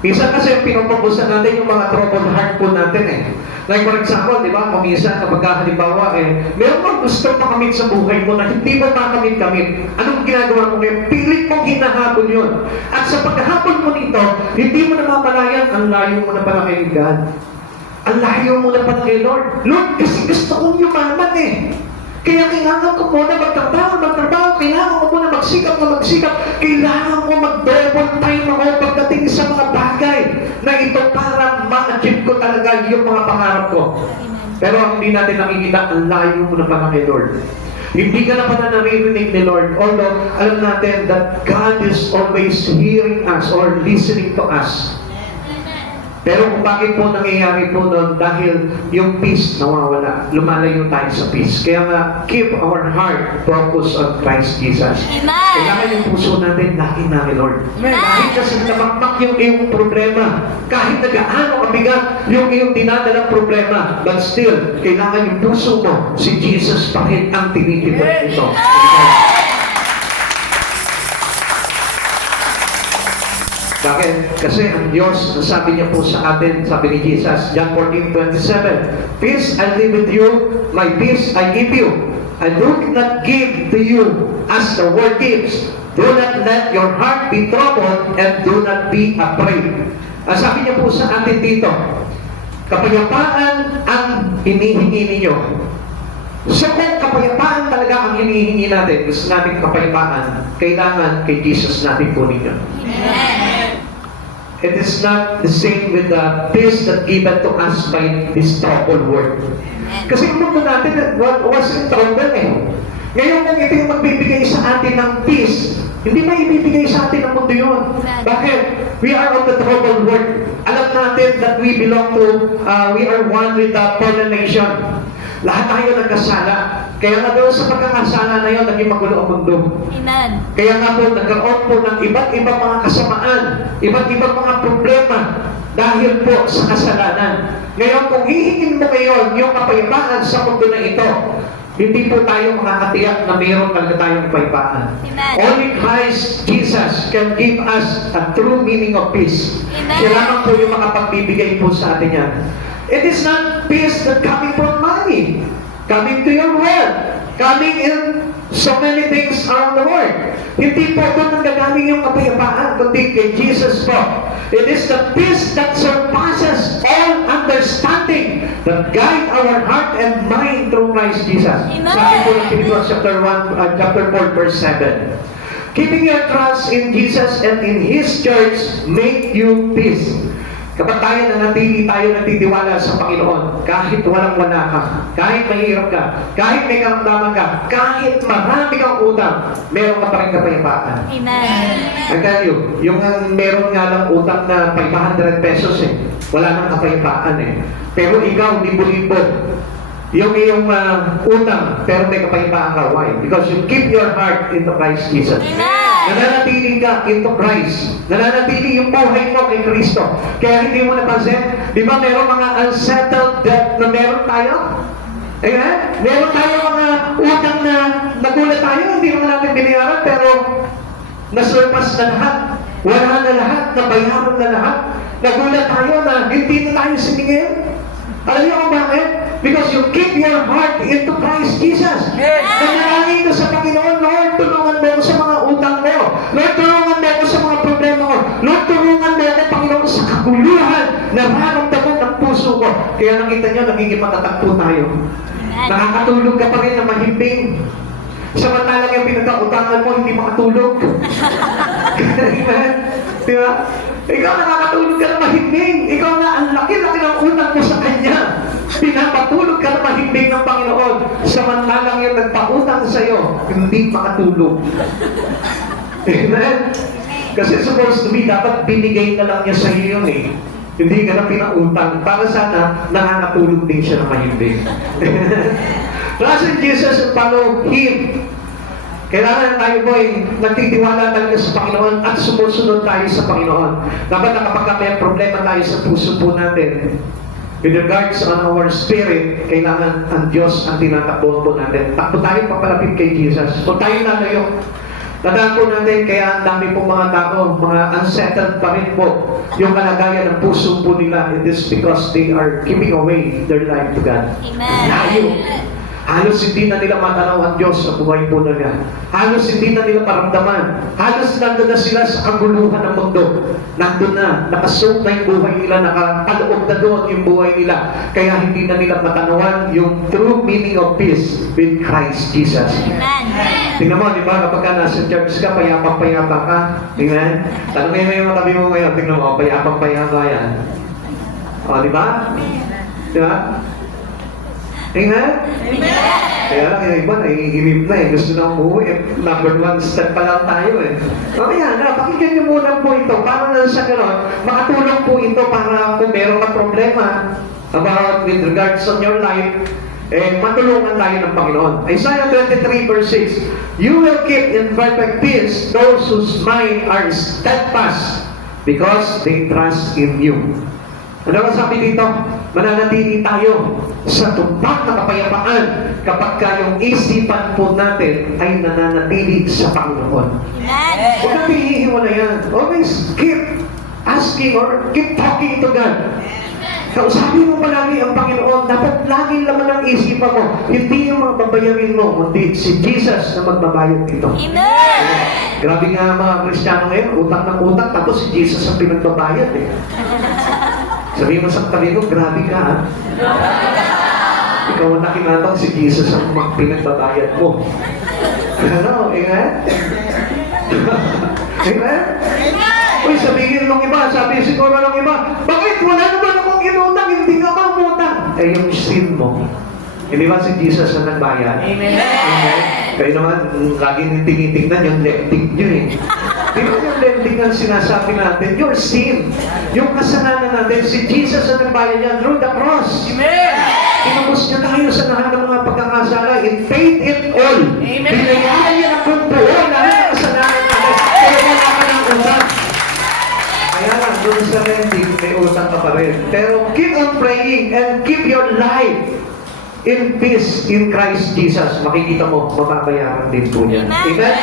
Minsan kasi pinopokusan natin yung mga troubled heart po natin eh. Like for example, di ba, minsan kapag halimbawa meron kang gusto makamit sa buhay mo na hindi mo makamit-kamit. Anong ginagawa mo ngayon? Pilit mong hinahabol yun. At sa paghahabol mo nito, hindi mo namamalayan, ang layo mo na pala kay God. Ang layo mo na pala kay Lord. Lord, kasi gusto kong yumaman eh. Kaya kailangan ko muna magtrabaho, kailangan ko muna magsikap, kailangan ko mag-double time ako pagdating sa mga bagay na ito para ma-achieve ko talaga yung mga pangarap ko. Pero ang hindi natin nakikita, ang layo mo na pala kay Lord. Hindi ka na pala naririnig ni Lord. Although, alam natin that God is always hearing us or listening to us. Pero kung bakit po nangyayari po doon, dahil yung peace nawawala, lumalayo tayo sa peace. Kaya nga, keep our heart focused on Christ Jesus. Amen. Kailangan yung puso natin lagi namin, Lord. Kahit kasi namakmak yung iyong problema, kahit na gaano kabigat yung iyong dinadalang problema, but still, kailangan yung puso mo, si Jesus pa rin ang tinitipid ito. Bakit? Kasi ang Diyos, sabi niya po sa atin, sabi ni Jesus, John 14:27, "Peace I leave with you, my peace I give you. I do not give to you as the world gives. Do not let your heart be troubled and do not be afraid." Sabi niya po sa atin dito, kapayapaan ang hinihingi ninyo. So kung kapayapaan talaga ang hinihingi natin, gusto natin kapayapaan, kailangan kay Jesus natin po ninyo. Amen. It is not the same with the peace that given to us by this troubled world. Kasi yung mundo natin was in trouble eh. Ngayon kung ito yung magbibigay sa atin ng peace, hindi na ibibigay sa atin ng mundo yun. Bakit? We are of the troubled world. Alam natin that we belong to, we are one with the fallen nation. Lahat tayo nagkasala. Kaya nga doon sa pagkakasala na yun, naging magulo ang mundo. Amen. Kaya nga po, nagkaroon po ng iba't ibang mga kasamaan, iba't ibang mga problema dahil po sa kasalanan. Ngayon, kung hihingin mo ngayon yung kapayapaan sa mundo na ito, hindi po tayo makakatiyak na mayroon talaga tayong kapayapaan. Amen. Only Christ Jesus can give us a true meaning of peace. Amen. Siya lamang po yung makapagbibigay po sa atin yan. It is not peace that coming from money, coming to your wealth, coming in so many things around the world. Hindi po doon nanggagaling yung kapayapaan, kundi kay Jesus po. It is the peace that surpasses all understanding that guide our heart and mind through Christ Jesus. Amen. Sabi po ng Philippians chapter 4, verse 7. Keeping your trust in Jesus and in His church make you peace. Kapag tayo nanatili tayo nagtitiwala sa Panginoon, kahit walang-wala ka, kahit mahirap ka, kahit may karamdaman ka, kahit marami kang utang, meron ka pa rin kapayapaan. Amen. I tell you, yung meron nga lang utang na 500 pesos wala nang kapayapaan Pero ikaw, libo-libo. Yung iyong utang, pero may kapayapaan ka. Why? Because you keep your heart into Christ Jesus. Amen. Nananatili ka into Christ. Nananatili yung buhay mo kay Kristo. Kaya hindi mo napansin, di ba meron mga unsettled debt na meron tayo? Amen? Meron tayo mga utang na nagulat tayo, hindi naman natin binayaran, pero nasurpass na lahat. Wala na lahat, nabayaran na lahat. Nagulat tayo na hindi na tayo siningil. Alam niyo kung bakit? Because you keep your heart into Christ Jesus. Nanalangin ka sa Panginoon, Lord, tulungan mo ako sa mga utang mo. Lord, tulungan mo ako sa mga problema ko. Lord, tulungan mo ako, Panginoon, sa kaguluhan na nararamdaman ng puso ko. Kaya nakita niyo, nagiging matatagpo tayo. Nakakatulog ka pa rin na mahimbing. Samantalang yung pinagkautangan mo, hindi makatulog. Di ba? Ikaw nakakatulog ka na mahimbing. Ikaw na ang laki-laki ng utang mo sa Kanya. Pinapatulog ka na mahimbing ng Panginoon. Samantalang yung nagpautang sa iyo, hindi makatulog. Amen? Kasi supposed to be, dapat binigay na lang niya sa iyo yun Hindi ka na pinautang. Para sana, nakakatulog din siya na mahimbing. Trust in Jesus and follow Him. Kailangan tayo po nagtitiwala talaga sa Panginoon at sumusunod tayo sa Panginoon. Dapat na kapag may problema tayo sa puso po natin, with regards on our spirit, kailangan ang Diyos ang tinatakbo po natin. Takbo tayo papalapit kay Jesus. Kung tayo lalayo, tandaan po natin, kaya ang dami pong mga tao, mga unsettled pa rin po, yung kalagayan ng puso po nila, it is because they are giving away their life to God. Amen. Layo. Halos hindi na nila matanaw ang Diyos sa buhay po nila. Halos hindi na nila paramdaman. Halos nandun na sila sa kaguluhan ng mundo. Nandun na, nakasok na yung buhay nila, nakapaloob na doon yung buhay nila. Kaya hindi na nila matanawan yung true meaning of peace with Christ Jesus. Amen. Tingnan mo, di ba, kapag ka nasa church ka, payapang-payapa ka. Tingnan. Tanongin mo yung matabi mo ngayon, tingnan mo, payapang-payapa yan. O, di ba? Di ba? Amen? Kaya lang, yung iba, naiinip na eh. Gusto na umuwi eh. Number 1 step pa lang tayo eh. Mamaya na, pakinggan niyo muna po ito. Para na sa gano'n, makatulong po ito para kung meron ka problema about with regards on your life, matulungan tayo ng Panginoon. Isaiah 23 verse 6, "You will keep in perfect peace those whose mind are steadfast because they trust in you." Ano ba sabi dito? Mananatili tayo sa tumpak na kapayapaan kapag yung isipan po natin ay nananatili sa Panginoon. Huwag natin hihiwalayan. Always keep asking or keep talking to God. Kausapin mo palagi ang Panginoon. Dapat lagi laman ang isipan mo. Hindi yung mga babayarin mo, kundi si Jesus na magbabayad ito. Grabe nga mga Kristiyano ngayon, utang ng utang, tapos si Jesus ang pinagbabayad eh. Sabihin mo sa tabi mo, grabe ka ha? Ikaw ang nakinatang si Jesus ang pinagbabayad mo. Ano? Amen? Amen? Uy, sabihin ng iba, sabi siguro ng iba, bakit wala naman akong inutang, hindi ka mamutang? Eh, yung sin mo. Hindi ba si Jesus na nagbayad? Amen. Amen. Kaya naman, lagi nang tinitingnan yung lending nyo eh. Di ba yung lending ang sinasabi natin? Your sin. Yung kasalanan natin, si Jesus na nagbayad yan through the cross. Amen. Tinubos niya tayo sa lahat ng mga pagkakasala. It paid it all. Amen. Binayaran niya ng buo lahat ng kasalanan natin. Kaya wala ka ng utang. Kaya lang, doon sa lending, may utang ka pa rin. Pero keep on praying and keep your life in peace in Christ Jesus. Makikita mo, mababayaran din po niya. Amen?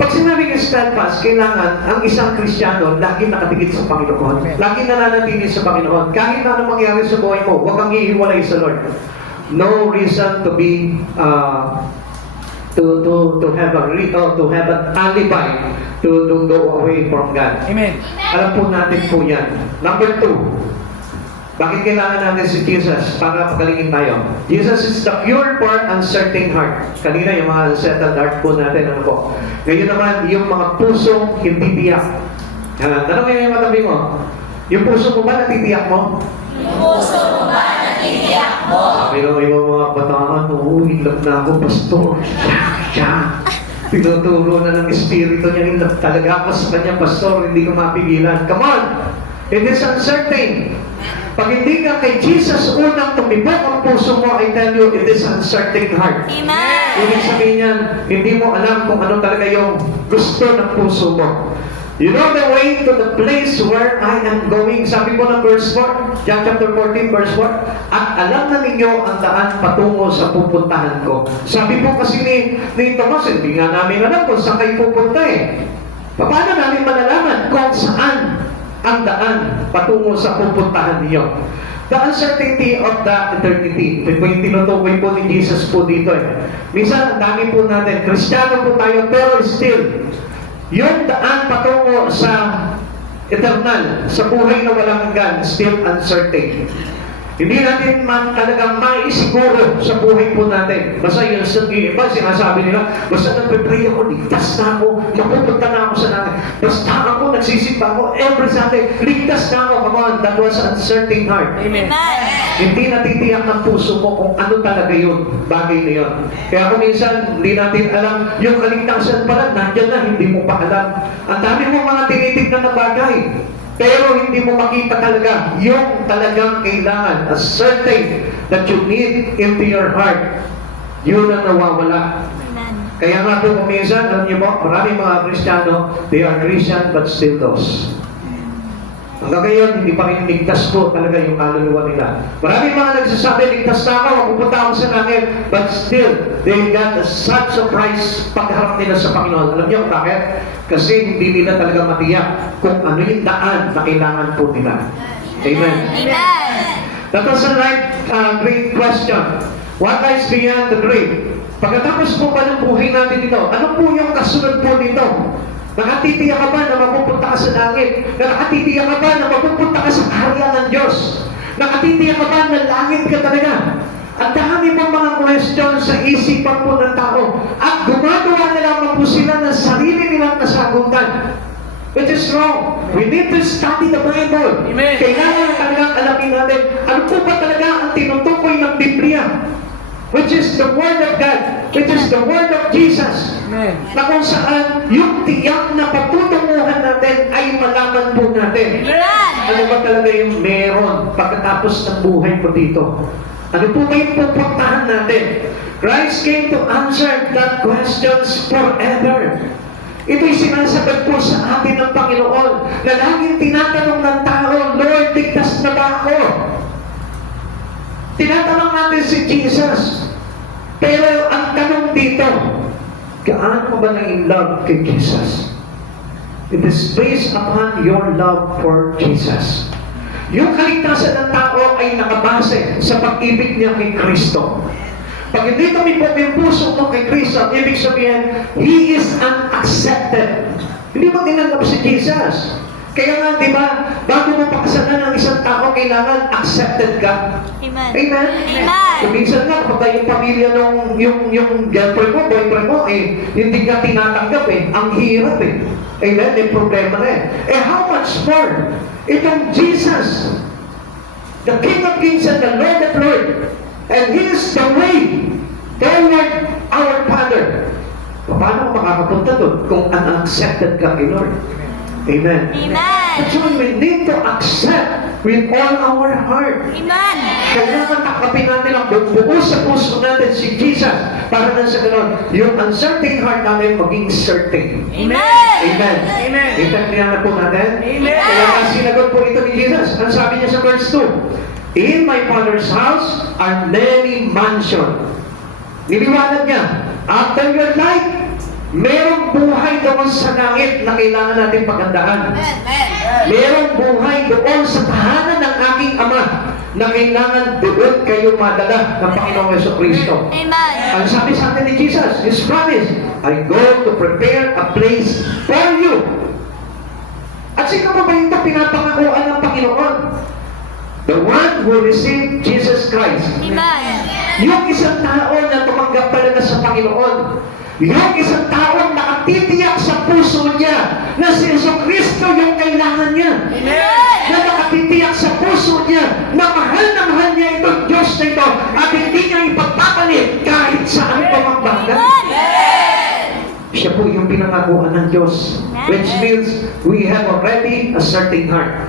Pag sinabing steadfast, kailangan ang isang Kristiyano lagi nakatikit sa Panginoon. Lagi nananatili sa Panginoon. Kahit ano mangyari sa buhay mo, huwag kang hihiwalay sa Lord. No reason to be to have an alibi to go away from God. Amen. Alam po natin po yan. Number 2, bakit kailangan natin si Jesus para pagalingin tayo? Jesus is the pure, poor, uncertain heart. Kanina yung mga unsettled heart po natin, ano po? Ngayon naman, yung mga pusong hindi tiyak. Tanong mo yung matabi mo. Yung puso mo ba natitiyak mo? Yung puso mo ba natitiyak mo? Sabi yung mga bataan, ilag na ako, pastor. Siya. Tinuturo na ng espiritu niya, ilag talaga ako sa kanya, pastor, hindi ko mapigilan. Come on! It is uncertain. Pag hindi ka kay Jesus unang tumibok ang puso mo, I tell you, it is uncertain heart. Amen. Ibig sabihin yan, hindi mo alam kung ano talaga yung gusto ng puso mo. You know the way to the place where I am going. Sabi po ng verse 4, John chapter 14, verse 4, at alam na ninyo ang daan patungo sa pupuntahan ko. Sabi po kasi ni Tomas, hindi nga namin alam kung saan kayo pupunta eh. Paano namin malalaman kung saan ang daan patungo sa pupuntahan niyo? The uncertainty of the eternity. Ito po yung tinutukoy po ni Jesus po dito eh. Minsan, ang dami po natin, Kristiyano po tayo, pero still, yung daan patungo sa eternal, sa buhay na walang hanggan, still uncertain. Hindi natin talagang maisiguro sa buhay po natin. Basta yung iba, sinasabi nila, basta nagpe-pray ako, ligtas na ako, mapupunta na ako sa langit. Basta ako, nagsisimba ako, every Sunday, ligtas na ako. Come on, that was uncertain heart. Amen. Hindi natitiyak ng puso mo kung ano talaga yun, bagay na yun. Kaya kung minsan, hindi natin alam, yung kaligtasan pala, nandiyan na, hindi mo pa alam. Ang dami mo mga tinitignan na bagay. Pero hindi mo makita talaga yung talagang kailangan, a certain that you need into your heart. Yun ang nawawala. Kaya nga po kuminsan, alam niyo po, maraming mga Kristiyano, they are Christian but still lost. Hanggang ngayon, hindi pa rin ligtas po talaga yung kaluluwa nila. Maraming mga nagsasabi, ligtas na ako, mapupunta ako sa langit, but still, they got such a price pagharap nila sa Panginoon. Alam niyo bakit? Kasi hindi nila talaga matiyak kung ano yung daan na kailangan po nila. Amen. Amen. That was a great question. What lies beyond the grave? Pagkatapos po pa ng buhay natin ito, ano po yung kasunod po nito? Nakatitiyak ka ba na mapupunta ka sa langit? Nakatitiyak ka ba na mapupunta ka sa kaharian ng Diyos? Nakatitiyak ka ba na langit ka talaga? Ang dami pong mga question sa isipan po ng tao. At gumagawa na lamang po sila ng sarili nilang kasagutan. Which is wrong. We need to study the Bible. Amen. Kailangan talagang alamin natin, ano po ba talaga ang tinutukoy ng Biblia? Which is the Word of God. Which is the Word of Jesus. Amen. Na kung saan yung tiyak na patutunguhan natin ay malaman po natin. Amen. Ano ba talaga yung meron pagkatapos ng buhay po dito? Ano po ba yung pupuntahan natin? Christ came to answer that questions forever. Ito'y sinasagot po sa atin ng Panginoon na laging tinatanong ng tao, Lord, ligtas na ba ako? Tinatanong natin si Jesus. Pero ang tanong dito, gaano ba na in love kay Jesus? It is based upon your love for Jesus. Yung kaligtasan ng tao ay nakabase sa pag-ibig niya kay Kristo. Pag hindi kami po yung puso mo kay Kristo, ibig sabihin, He is unaccepted. Hindi mo tinanggap si Jesus. Kaya nga, di ba, bago mo pakasalan ng isang tao, kailangan accepted ka. Amen. Amen? Amen. So, minsan nga, kapag yung pamilya nung yung girlfriend mo, boyfriend mo, hindi ka tinatanggap Ang hirap Amen? May problema na how much more? Itong Jesus, the King of Kings and the Lord of Lords, and He is the way toward our Father. Paano ka makakapunta doon kung unaccepted ka kay Lord? Amen. Amen. That's why we need to accept with all our heart. Amen. Kailangan takapin natin ang buo sa puso natin si Jesus para na sa ganon, yung uncertain heart namin maging certain. Amen. Amen. Amen. Intindihan na po natin. Amen. Kaya ang sinagot po ito ni Jesus, ang sabi niya sa verse 2, In my Father's house are many mansions. Niliwanag niya, after your life, merong buhay doon sa langit na kailangan natin pagandaan. Merong buhay doon sa tahanan ng aking Ama na kailangan doon kayo madala ng Panginoong Jesucristo. Amen. Ang sabi sa atin ni Jesus, His promise, I go to prepare a place for you. At sino ba ito pinapangakuan ng Panginoon? The one who received Jesus Christ. Amen. Yung isang tao na tumanggap talaga sa Panginoon. Yung isang tao nakatitiyak sa puso niya na si Jesucristo yung kailangan niya. Na nakatitiyak sa puso niya na mahal niya itong Diyos na ito at hindi niya ipagpapalit kahit saan pa mang bagay. Siya po yung pinangakuan ng Diyos. Which means we have already a certain heart.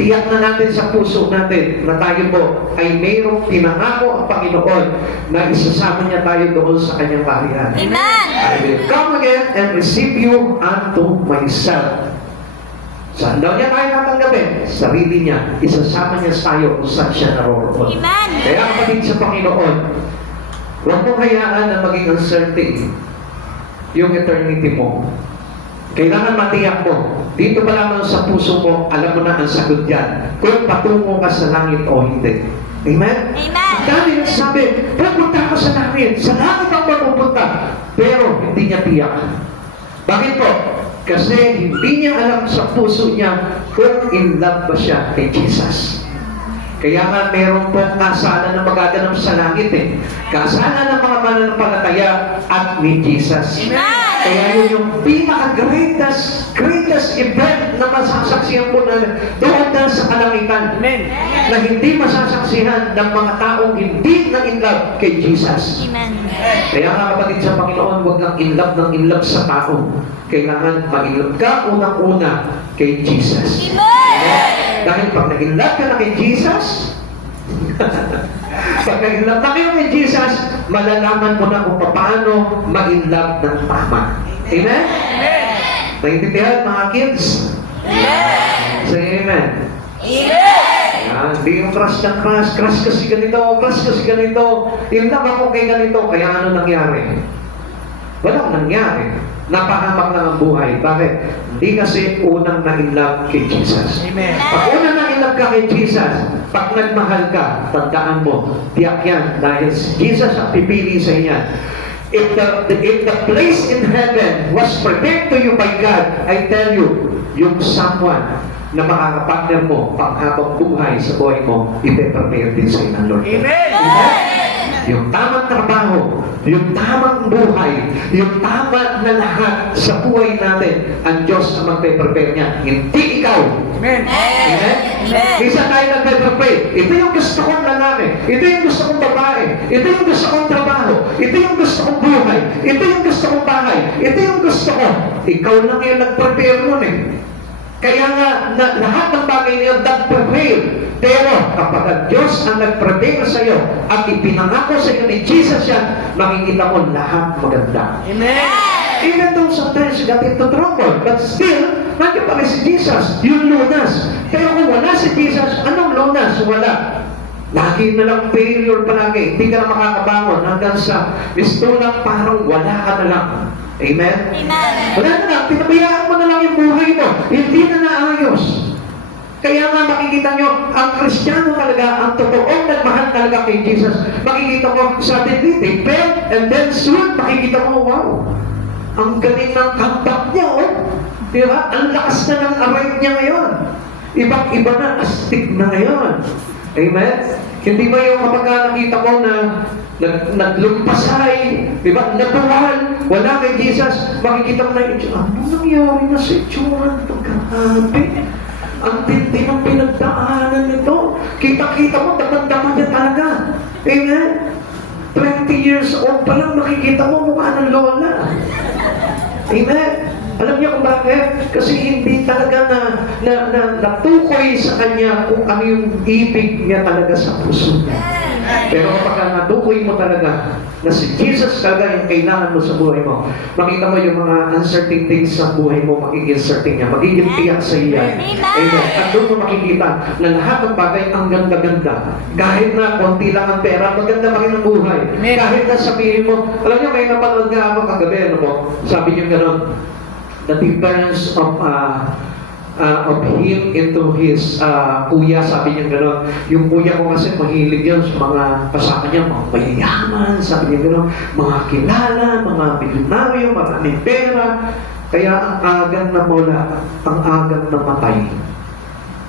Tiyak na natin sa puso natin na tayo po ay mayroong pinangako ang Panginoon na isasama niya tayo doon sa kanyang bahayan. Amen. I will come again and receive you unto myself. Saan daw niya tayo tatanggapin? Sarili niya. Isasama niya tayo kung saan siya naroroon. Amen. Kaya kapatid sa Panginoon, huwag mong hayaan na maging uncertain yung eternity mo. Kailangan matiyak mo. Dito pa lamang sa puso mo, alam mo na ang sagot yan. Kung patungo ka sa langit o hindi. Amen? Amen. Ang dami nagsasabi, pupunta ka sa langit. Sa langit ang mapupunta. Pero hindi niya tiyak. Bakit po? Kasi hindi niya alam sa puso niya kung in love ba siya kay Jesus. Kaya nga meron pong kasalan na magaganap sa langit Kasalan ng mga mananampalataya at ni Jesus. Amen. Kaya yun yung pinaka-greatest event na masasaksihan po namin doon na sa kalangitan. Amen. Na hindi masasaksihan ng mga taong hindi na in love kay Jesus. Amen. Kaya nga kapatid sa Panginoon, huwag kang in love sa tao. Kailangan mag-in-love ka unang-una kay Jesus. Amen. Dahil pag nag-in-love ka na kay Jesus, pag nag-in-love na kayo kay Jesus, malalaman mo na kung paano mag-in-love ng tama. Amen? Naintindihan mga kids? Say amen. Yan, hindi yung crush ng crush kasi ganito, in-love ako kay ganito, kaya ano nangyari? Walang nangyari. Napahamak lang ang buhay. Bakit? Hindi kasi unang na-in-love kay Jesus. Amen. Pag unang na-in-love ka kay Jesus, pag nagmahal ka, tandaan mo, tiyak yan, dahil si Jesus ang pipili sa inyo. If the place in heaven was prepared to you by God, I tell you, yung someone na makakapartner mo panghabang buhay sa buhay mo, ipe-prepare din sa inyo ng Lord. Amen. Amen? Yung tamang trabaho, yung tamang buhay, yung tama na lahat sa buhay natin, ang Diyos ang magpe-prepare niya. Hindi ikaw. Amen. Amen? Isa tayo nagpe-pray. Ito yung gusto kong lalaki. Ito yung gusto kong babae. Ito yung gusto kong trabaho. Ito yung gusto kong buhay. Ito yung gusto kong bahay. Ito yung gusto ko. Ikaw lang yung nag-prepare nun eh. Kaya nga, lahat ng bagay na yun, nag-prepare. Pero kapag ang Diyos ang nag-prepare sa iyo at ipinangako sa iyo ni Jesus yan, makikita mo lahat maganda. Amen. Even though sometimes you got into trouble, but still, nandiyan pa rin si Jesus, yung lunas. Pero kung wala si Jesus, anong lunas? Wala. Lagi na lang failure palagi. Hindi ka na makakabangon hanggang sa mistulang parang wala ka na lang. Amen? Amen. Wala na lang. Pinabayaan mo na lang yung buhay mo. Hindi na naayos. Kaya nga makikita nyo, ang Kristiyano talaga, ang totoong nagmahal talaga kay Jesus, makikita mo suddenly, they fell, and then soon, makikita mo, wow, ang galing ng comeback niya, oh. Di ba? Ang lakas na ng aray niya ngayon. Ibang-iba na, astig na ngayon. Amen? Hindi ba yung kapag nakita mo na naglumpasay, di ba? Natural, wala kay Jesus, makikita mo na, ano nangyari na sa itsura nito? Grabe. Ang tindi ng pinagdaanan nito. Kita-kita mo, daman-daman niya talaga. Amen? 20 years old pa lang, makikita mo mukha ng lola. Amen? Alam niyo kung bakit? Kasi hindi talaga natukoy sa kanya kung ano yung ibig niya talaga sa puso niya. Pero kapag natukoy mo talaga na si Jesus talaga yung kailangan mo sa buhay mo, makita mo yung mga uncertain things sa buhay mo, magiging certain niya, magiging tiyak sa iyo yan. Amen. At doon mo makikita na lahat ng bagay ang ganda-ganda. Kahit na konti lang ang pera, maganda pa rin ang buhay. Amen. Kahit na sabihin mo, alam niyo, may napanood nga ako kagabi, ano po, sabi niyo gano'n, the difference of him into his kuya, sabi niya gano'n. Yung kuya ko kasi mahilig yun sa mga kasama niya, mga mayayaman, sabi niya gano'n, mga kilala, mga milyonaryo, maraming pera. Kaya ang agang na mula, ang agang na matay.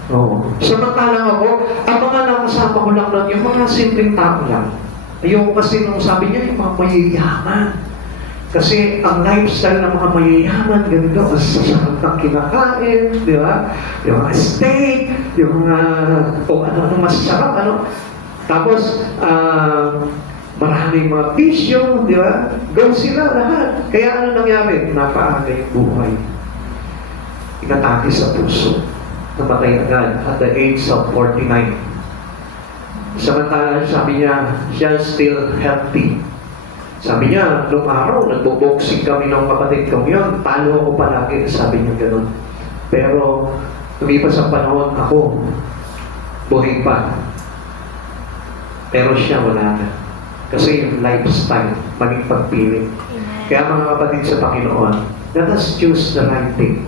Oo. Samantalang ako, ang mga nakasama ko lang nun, yung mga simpleng tao lang. Ayoko kasi nung sabi niya, yung mga mayayaman. Kasi ang lifestyle ng mga mayayaman, ganito, ang sasarap ng kinakain, di ba? Yung mga steak, yung mga, o ano masarap, ano. Tapos, maraming mga bisyo, di ba? Go sila lahat. Kaya ano nangyari? Napaaga yung buhay. Inatake sa puso. Namatay agad at the age of 49. Samantala, sabi niya, siya still healthy. Sabi niya, nung araw, nagbo-boxing kami ng kapatid ko yun, talo ako palagi, sabi niya gano'n. Pero, lumipas ang panahon, ako, buhay pa. Pero siya, wala na. Kasi yung lifestyle, maging pagpili. Kaya mga kapatid sa Panginoon, let us choose the right thing.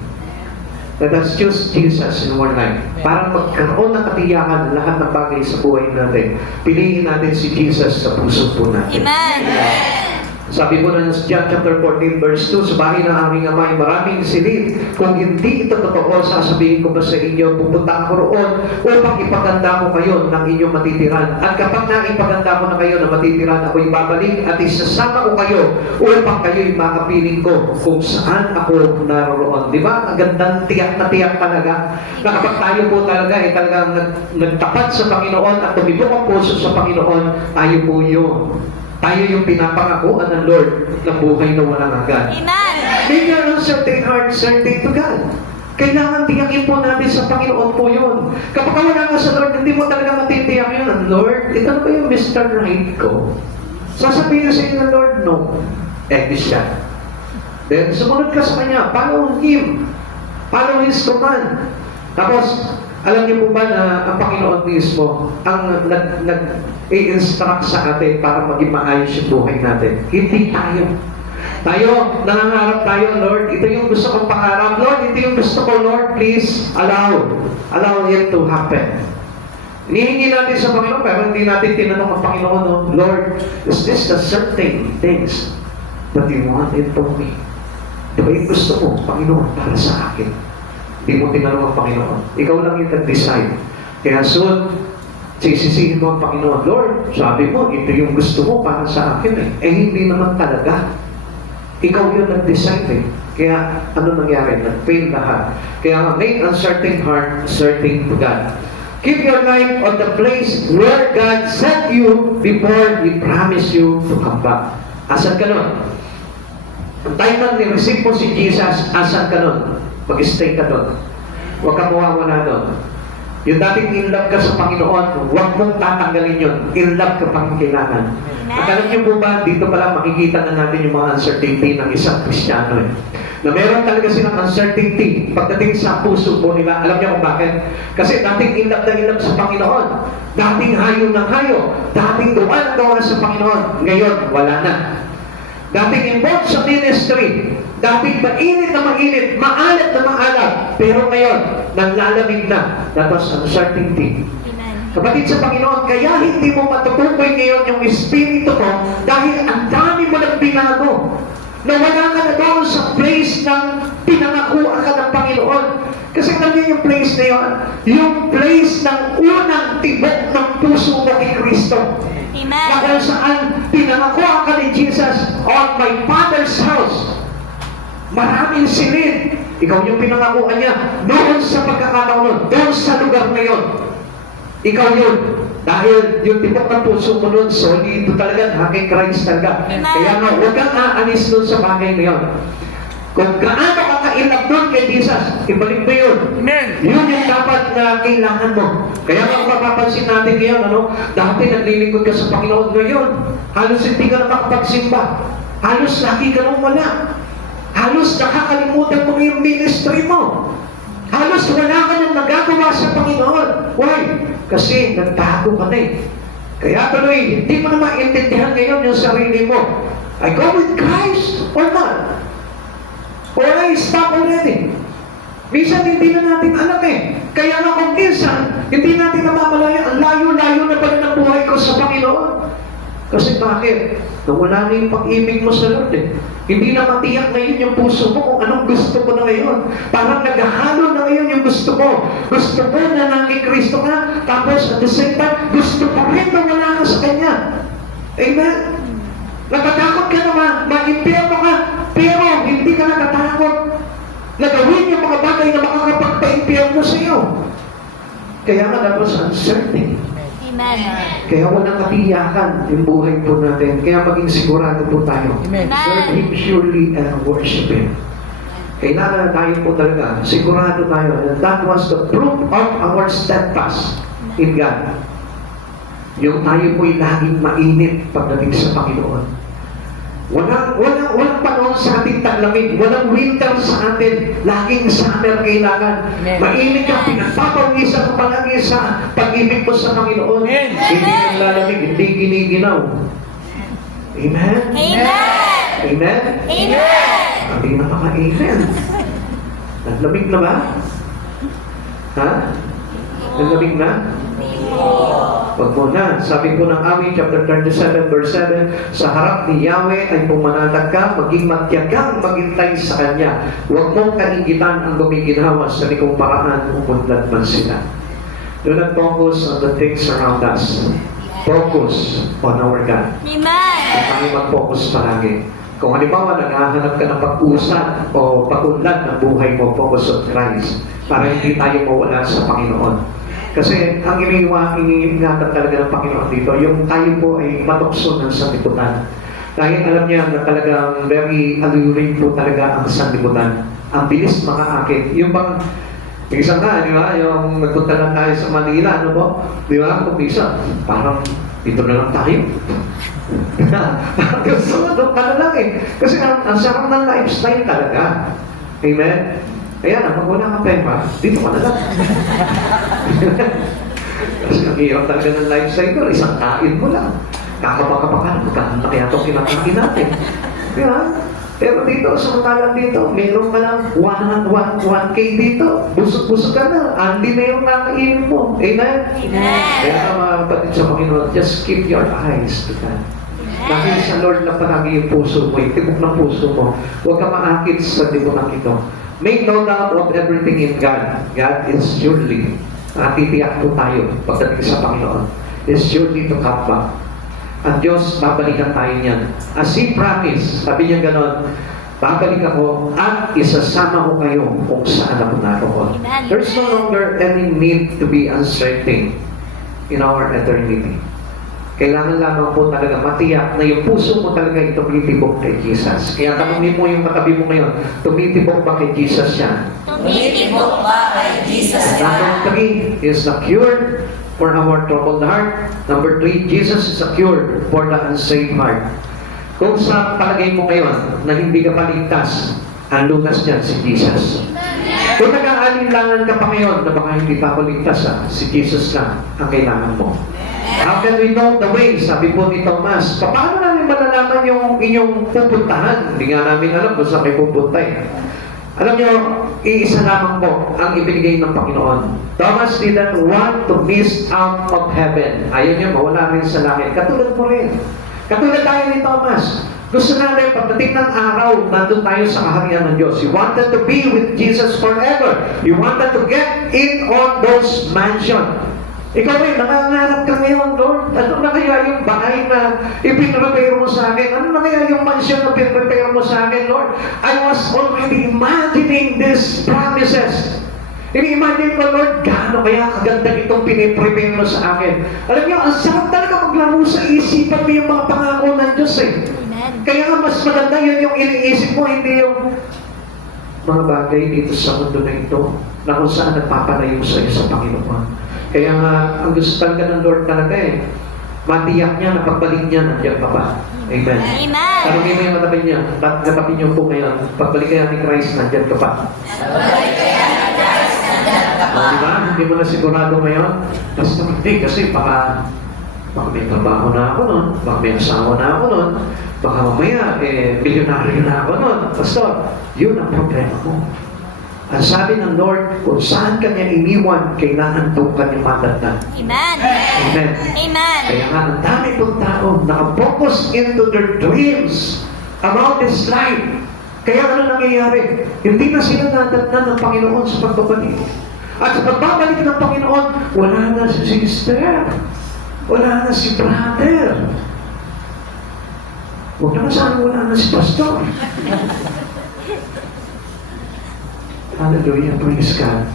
Let us choose Jesus in our life. Para magkaroon ng katiyakan lahat ng bagay sa buhay natin. Piliin natin si Jesus sa puso po natin. Amen. Sabi po ng John chapter 14 verse 2, sa bahay ng aming Ama ay maraming silid. Kung hindi ito totoo, sasabihin ko ba sa inyo, pupunta ako roon upang ipaganda ko kayo ng inyong matitiran. At kapag naipaganda ko na kayo ng matitiran, ako'y babalik at isasama ko kayo upang kayo'y makapiling ko kung saan ako naroroon. Di ba? Ang gandang tiyak na tiyak talaga. Na kapag tayo po talaga ay talagang nagtapat sa Panginoon at tumibok ang puso sa Panginoon, tayo po yun. Tayo yung pinapangakuan ng Lord ng buhay na walang hanggan. Amen. May uncertain heart, certain to God. Kailangan tiyakin po natin sa Panginoon po yun. Kapag wala ka sa Lord, hindi mo talaga matitiyak yun. Lord, ito na ba yung Mr. Right ko? Sasabihin sa inyo ng Lord, no. Siya. Then, sumunod ka sa Kanya. Follow Him. Follow His command. Tapos, alam niyo po ba na ang Panginoon mismo ang nag-i-instruct sa atin para maging maayos yung buhay natin? Hindi tayo. Tayo, nangangarap tayo, Lord. Ito yung gusto kong pangarap. Lord, ito yung gusto ko, Lord. Please, allow it to happen. Hinihingi natin sa Panginoon, pero hindi natin tinanong ang Panginoon, no? Lord, is this the certain things that you wanted for me? Diba yung gusto mo, Panginoon, para sa akin? Hindi mo tinanong ang Panginoon. Ikaw lang yung nag-decide. Kaya soon, sisisihin mo ang Panginoon, Lord, sabi mo, ito yung gusto mo para sa akin eh. Eh, hindi naman talaga. Ikaw yung nag-decide eh. Kaya, ano nangyari? Nag-fail lahat. Kaya, make uncertain heart certain to God. Keep your life on the place where God set you before He promised you to come back. Asan ka nun? Ang time na ni-receive mo si Jesus, asan ka nun? Mag-stay ka nun. Huwag ka mawawala nun. Yung dating in love ka sa Panginoon, huwag mong tatanggalin yun. In love ka pang kailangan. At alam niyo po ba, dito pala makikita na natin yung mga uncertainty ng isang Kristiyano eh. Na meron talaga silang uncertainty pagdating sa puso po nila. Alam niyo kung bakit? Kasi dating in love sa Panginoon. Dating hayo ng hayo. Dating gawa sa Panginoon. Ngayon, wala na. Dating involved sa ministry. Dating mainit na mainit, maalat na maalat. Pero ngayon, nanlalamig na. That was uncertainty. Kapatid sa Panginoon, kaya hindi mo matutukoy ngayon yung espiritu mo dahil ang dami mo nang binago. Nawala ka na doon sa place ng pinangakuan ka ng Panginoon. Kasi alam niyo yung place na yun, yung place ng unang tibok ng puso mo kay Kristo. Amen. Na kung saan pinangakuan ka ni Jesus on my Father's house. Maraming silid. Ikaw yung pinangakuan niya doon sa pagkakataon nun, doon sa lugar na yun. Ikaw yun. Dahil yung tibok ng puso mo nun, solido talaga, kay Christ talaga. Kaya nga, huwag kang aalis nun sa bagay na yun. Kung gaano ka kailap nun kay Jesus, ibalik mo yun. Amen. Yun yung dapat na kailangan mo. Kaya nga mapapansin natin ngayon, dati naglilingkod ka sa Panginoon ngayon. Halos hindi ka na makapagsimba. Halos lagi ka nang wala. Halos nakakalimutan mo yung ministry mo. Halos wala ka nang nagagawa sa Panginoon. Why? Kasi nagtago ka na eh. Kaya tuloy, hindi mo na maintindihan ngayon yung sarili mo. I go with Christ or not? Or I stop already? Minsan hindi na natin alam eh. Kaya nga kung minsan, hindi natin namamalaya, ang layo-layo na pala ng buhay ko sa Panginoon. Kasi bakit? Nawala na yung pag-ibig mo sa Lord eh. Hindi na matiyak ngayon yung puso mo kung anong gusto mo na ngayon. Parang naghahalo na ngayon yung gusto mo. Gusto mo na nanging Kristo ka, tapos at the same time, gusto pa rin na wala ka sa Kanya. Amen? Natatakot ka na ma-impyerno ka, pero hindi ka natatakot na gawin yung mga bagay na makakapagpa-impyerno sa iyo. Kaya nga that was uncertain. Amen. Kaya walang katiyakan yung buhay po natin. Kaya maging sigurado po tayo. Amen. Serve Him surely and worship Him. Kailangan na tayo po talaga, sigurado tayo. And that was the proof of our steadfast in God. Yung tayo po'y laging mainit pagdating sa Panginoon. Walang panahon sa ating taglamig. Walang winter sa atin. Laging summer kailangan. Amen. Mainit ka, pinagpapawisan ka palagi sa pag-ibig mo sa Panginoon. Amen. Hindi naglalamig, hindi giniginaw. Amen? Amen. Amen? Amen. Hindi nakaka-amen. Naglamig na ba? Ha? Naglamig na? Pag muna, sabi po ng Awit, chapter 37, verse 7, sa harap ni Yahweh ay pumanatag ka, maging matyagang maghintay sa Kanya. Huwag mong kaingitan ang gumiginawa sa likong paraan umunlad man sila. Do not focus on the things around us. Focus on our God. Amen. Kung tayo mag-focus palagi. Kung halimbawa, naghahanap ka ng pag-usad o pag-unlad ng buhay mo, focus on Christ para hindi tayo mawala sa Panginoon. Kasi ang iniingatan talaga ng Panginoon dito, yung tayo po ay matukso ng sanlibutan. Dahil alam niya na talagang very alluring po talaga ang sanlibutan. Ang bilis makaakit. Yung bang, isang nga, di ba? Yung nagpunta lang tayo sa Manila, ano po? Di ba? Kung isa, parang dito na lang tayo. Gusto mo, doon ka na lang eh. Kasi ang sarap ng lifestyle talaga. Amen? Kaya na, pag wala kang pera, dito ka na lang. Kasi ang hirap talaga ng lifestyle, isang kain mo lang. Kakapakapakan, magkano na kaya itong kinakain natin. Di ba? Pero dito, samantalang dito, meron ka lang 1K dito. Busog-busog ka na. Hindi na yung nakainin mo. Amen? Amen. Kaya mga kapatid sa Panginoon, just keep your eyes to God. Dahil sa Lord na palagi yung puso mo, yung tibok ng puso mo. Huwag ka maakit sa tibok ng ito. Make no doubt of everything in God. God is surely titiyak po tayo pagdating sa Panginoon is surely to come back. Ang Diyos, babalikan tayo niyan. As He promised, sabi niya ganon, babalik ako at isasama ko kayo kung saan ako naroon. Amen. There's no longer any need to be uncertain in our eternity. Kailangan lamang po talaga matiyak na yung puso mo talaga ay tumitibok kay Jesus. Kaya tanongin mo yung katabi mo ngayon, tumitibok ba kay Jesus yan? Tumitibok ba kay Jesus Number 3 is the cure for our troubled heart. Number 3, Jesus is a cure for the unsaved heart. Kung sa palagay mo ngayon na hindi ka paligtas, ang lunas niyan si Jesus. Kung nag-aalinlangan ka pa ngayon na baka hindi pa ako ligtas, si Jesus lang ang kailangan mo. How can we know the way? Sabi po ni Thomas, paano namin malalaman yung inyong pupuntahan? Hindi nga namin alam kung saan kayo pupunta eh. Alam nyo, iisa lamang po ang ibinigay ng Panginoon. Thomas didn't want to miss out of heaven. Ayaw niya mawala rin sa langit. Katulad mo rin. Katulad tayo ni Thomas. Gusto natin, pagdating ng araw, nandun tayo sa kaharian ng Diyos. You wanted to be with Jesus forever. You wanted to get in on those mansions. Ikaw rin, nangangarap ka ngayon, Lord. Ano na kaya yung bahay na ipinrepare mo sa akin? Ano na kaya yung mansion na pinrepare mo sa akin, Lord? I was already imagining these promises. Ini-imagine ko, Lord, gaano kaya kaganda itong piniprepare mo sa akin. Alam niyo, ang sarap talaga maglaro sa isipan mo yung mga pangako ng Diyos eh. Amen. Kaya nga mas maganda yun yung iniisip mo, hindi yung mga bagay dito sa mundo na ito na kung saan nagpapalayo sa iyo sa Panginoon. Kaya nga, ang gusto talaga ng Lord talaga eh, matiyak niya na pagbalik niya, nandiyan ka pa. Amen. Amen. Tanongin mo yung katabi niya, katabi niyo po ngayon, pagbalik kaya ni Christ, nandiyan ka pa. Diba? Hindi mo na sigurado ngayon? Basta hindi, kasi baka may trabaho na ako nun, baka may asawa na ako nun, baka mamaya, milyonaryo na ako nun. Pastor, yun ang problema mo. Ang sabi ng Lord, kung saan kanya iniwan, kailangan doon kanya madatnan. Amen. Amen. Amen. Kaya nga, ang dami pong tao nakapokus into their dreams about this life. Kaya ano nangyayari? Hindi na sila nadatnan ng Panginoon sa pagbabalik. At sa pagbabalik ng Panginoon, wala na si sister. Wala na si brother. Huwag naman saan wala na si pastor. Hallelujah, praise God.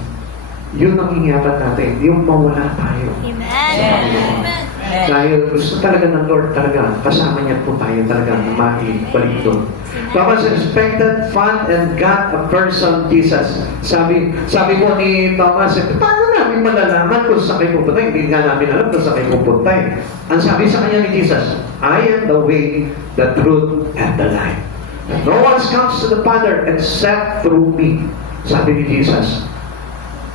Yun ang ingatan natin, yung mawala tayo. Amen. Dahil gusto talaga ng Lord talaga, kasama niya po tayo talaga na maibalik doon. Thomas respected, fond, and got a person, Jesus. Sabi po ni Thomas, paano namin malalaman kung saan kayo pupunta? Hindi nga namin alam kung saan kayo pupunta. Ang sabi sa kanya ni Jesus, I am the way, the truth, and the life. No one comes to the Father except through me. Sabi ni Jesus,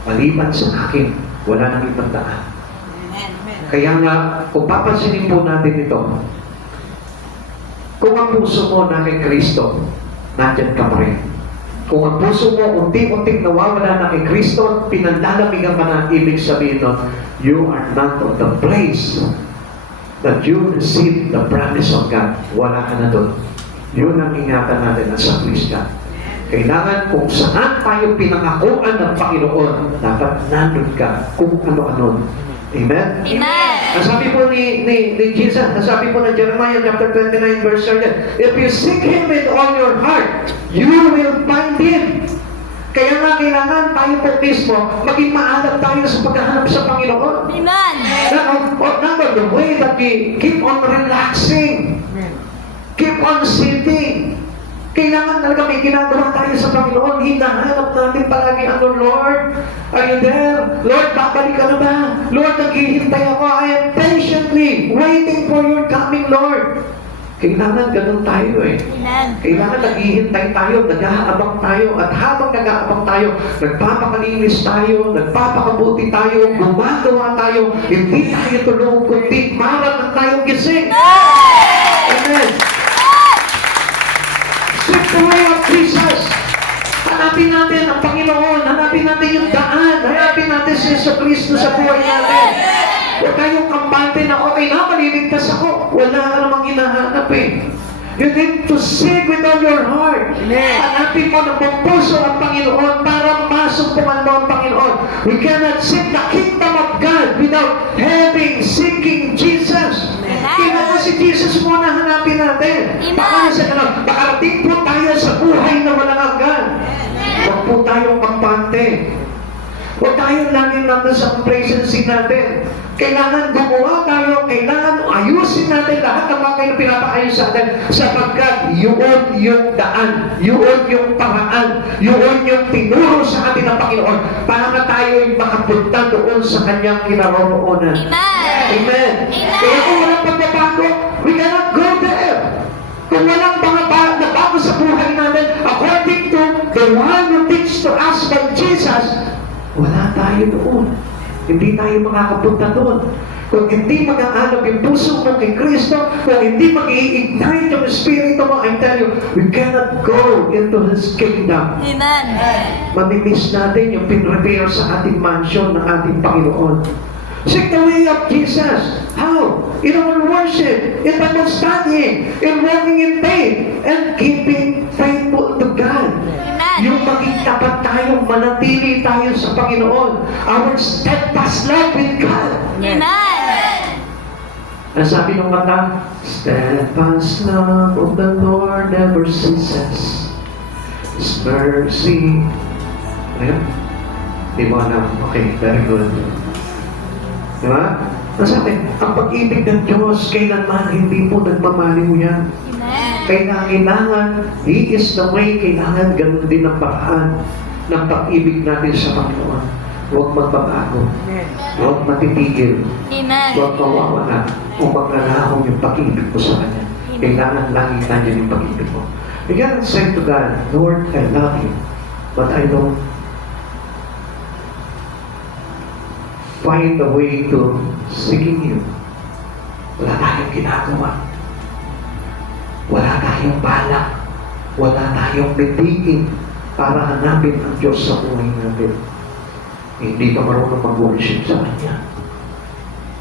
maliban sa akin, wala nang ibang daan. Kaya nga, kung papansinin po natin ito, kung ang puso mo na kay Kristo, nandyan ka pa rin. Kung ang puso mo unti-unting nawawala na kay Kristo, pinandalamigan ka na, ibig sabihin nun, you are not on the place that you receive the promise of God. Wala ka na doon. Yun ang ingatan natin sa Kristo. Kailangan kung saan tayo pinangakuan ng Panginoon, dapat nandun ka kung ano-ano. Amen? Amen. Ang sabi po ni Jesus, ang sabi po ng Jeremiah chapter 29 verse 30, if you seek Him with all your heart, you will find Him. Kaya nga kailangan tayo po mismo maging maalam tayo sa paghahanap sa Panginoon. Amen. Number the way that we keep on relaxing, keep on sitting. Kailangan talaga may ginagawa tayo sa Panginoon. Hinahanap natin palagi ang Lord. Are you there? Lord, babalik ka na ba? Lord, naghihintay ako. I am patiently waiting for your coming, Lord. Kailangan ganun tayo eh. Amen. Kailangan naghihintay tayo, nag-aabang tayo, at habang nag-aabang tayo, nagpapakalinis tayo, nagpapakabuti tayo, gumagawa tayo, hindi tayo tulong, kundi marang tayong gising. Amen. Seek the way of Jesus. Hanapin natin ang Panginoon. Hanapin natin yung daan. Hanapin natin si Yesu Cristo sa buhay natin. Huwag kayong kampante na okay na, maliligtas ako. Wala ka namang hinahanap eh. You need to seek with all your heart. Hanapin mo ng buong puso ang Panginoon para masumpungan mo ang Panginoon. We cannot seek the kingdom of God without seeking Jesus. Kailangan si Jesus muna hanapin natin. Baka sa ganun, makarating po tayo sa buhay na walang hanggan. Huwag po tayong kampante. Huwag tayong laging nandun sa complacency natin. Kailangan gumawa tayo, kailangan ayusin natin lahat ng mga kayo pinapaayos sa atin sapagkat yun yung daan, yun yung paraan, yun yung tinuro sa atin ng Panginoon para tayo'y makapunta doon sa kanyang kinaroroonan. Amen. Kaya kung walang pagbabago, we cannot go there. Kung walang mga bago sa buhay natin, according to the one who teach to us by Jesus, wala tayo doon. Hindi tayo makakapunta doon. Kung hindi mag-aanap yung puso mo kay Kristo, kung hindi mag-i-ignite yung Espiritu mo, I tell you, we cannot go into His kingdom. Amen. Mamimiss natin yung pinrepare sa ating mansion ng ating Panginoon. Seek the way of Jesus. How? In our worship, in Bible study, in walking in faith, and keeping faithful to God. Yung maging tapat tayo, manatili tayo sa Panginoon. Our steadfast love with God. Amen. Ang sabi ng mata, steadfast love of the Lord never ceases. His mercy. Ayun. Di mo alam. Okay, very good. Diba? Ang sabi, ang pag-ibig ng Diyos, kailanman hindi po nagmamaliw yan. Kailangan, He is the way, kailangan ganun din ang paraan ng pag-ibig natin sa Panginoon. Huwag magbabago. Huwag matitigil. Huwag mawawala o maglalahong yung pag-ibig mo sa Kanya. Kailangan lagi nandiyan yung pag-ibig mo. You cannot say to God, Lord, I love you, but I don't find a way to seeking you. Wala tayong ginagawa. Wala tayong balak. Wala tayong bitigin para hanapin ang Diyos sa buhay natin. Hindi ka marunong mag-worship sa Kanya.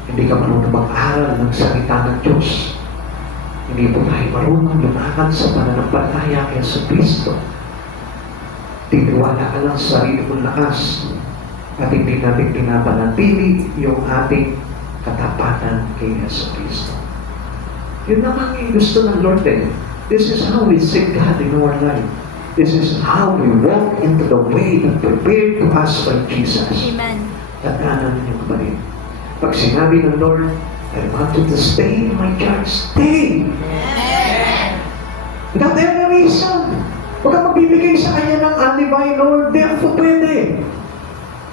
Hindi ka marunong mag-aral ng salita ng Diyos. Hindi po tayo marunong lumakan sa pananampalataya kay Yesu Kristo. Tiniwala ka lang sa sarili mong lakas at hindi natin pinapanatili yung ating katapatan kay Yesu Kristo. Yun naman yung gusto ng Lord eh. This is how we seek God in our life. This is how we walk into the way that prepared to us by Jesus. Amen. Tandaan ninyo kapatid. Pag sinabi ng Lord, I want you to stay in my church. Stay! Without any reason. Huwag kang magbibigay sa Kanya ng undivided Lord. Di ako pwede.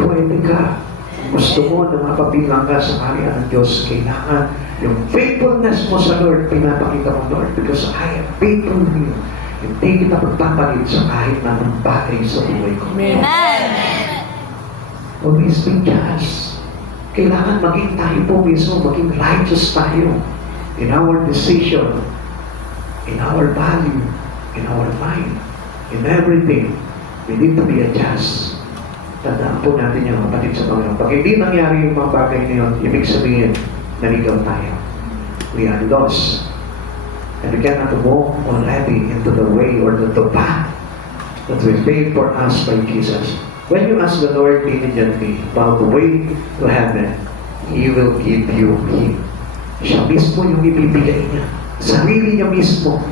Pwede ka. Gusto mo na mapabilang ka sa kaharian ng Diyos, kailangan yung faithfulness mo sa Lord, pinapakita mo, Lord, because I am faithful to you. Hindi kita magpapalit sa kahit na ng bagay sa buhay ko. Amen. Always be just. Kailangan maging tayo po mismo, maging righteous tayo in our decision, in our value, in our mind, in everything. We need to be adjust. Tandaan po natin yung kapatid sa Panginoon. Pag hindi nangyari yung mga bagay na yun, ibig sabihin, naligaw tayo. We are lost. And we cannot walk already into the way or the path that was made for us by Jesus. When you ask the Lord diligently about the way to heaven, He will give you Him. Siya mismo yung ibibigay niya. Sarili niya mismo.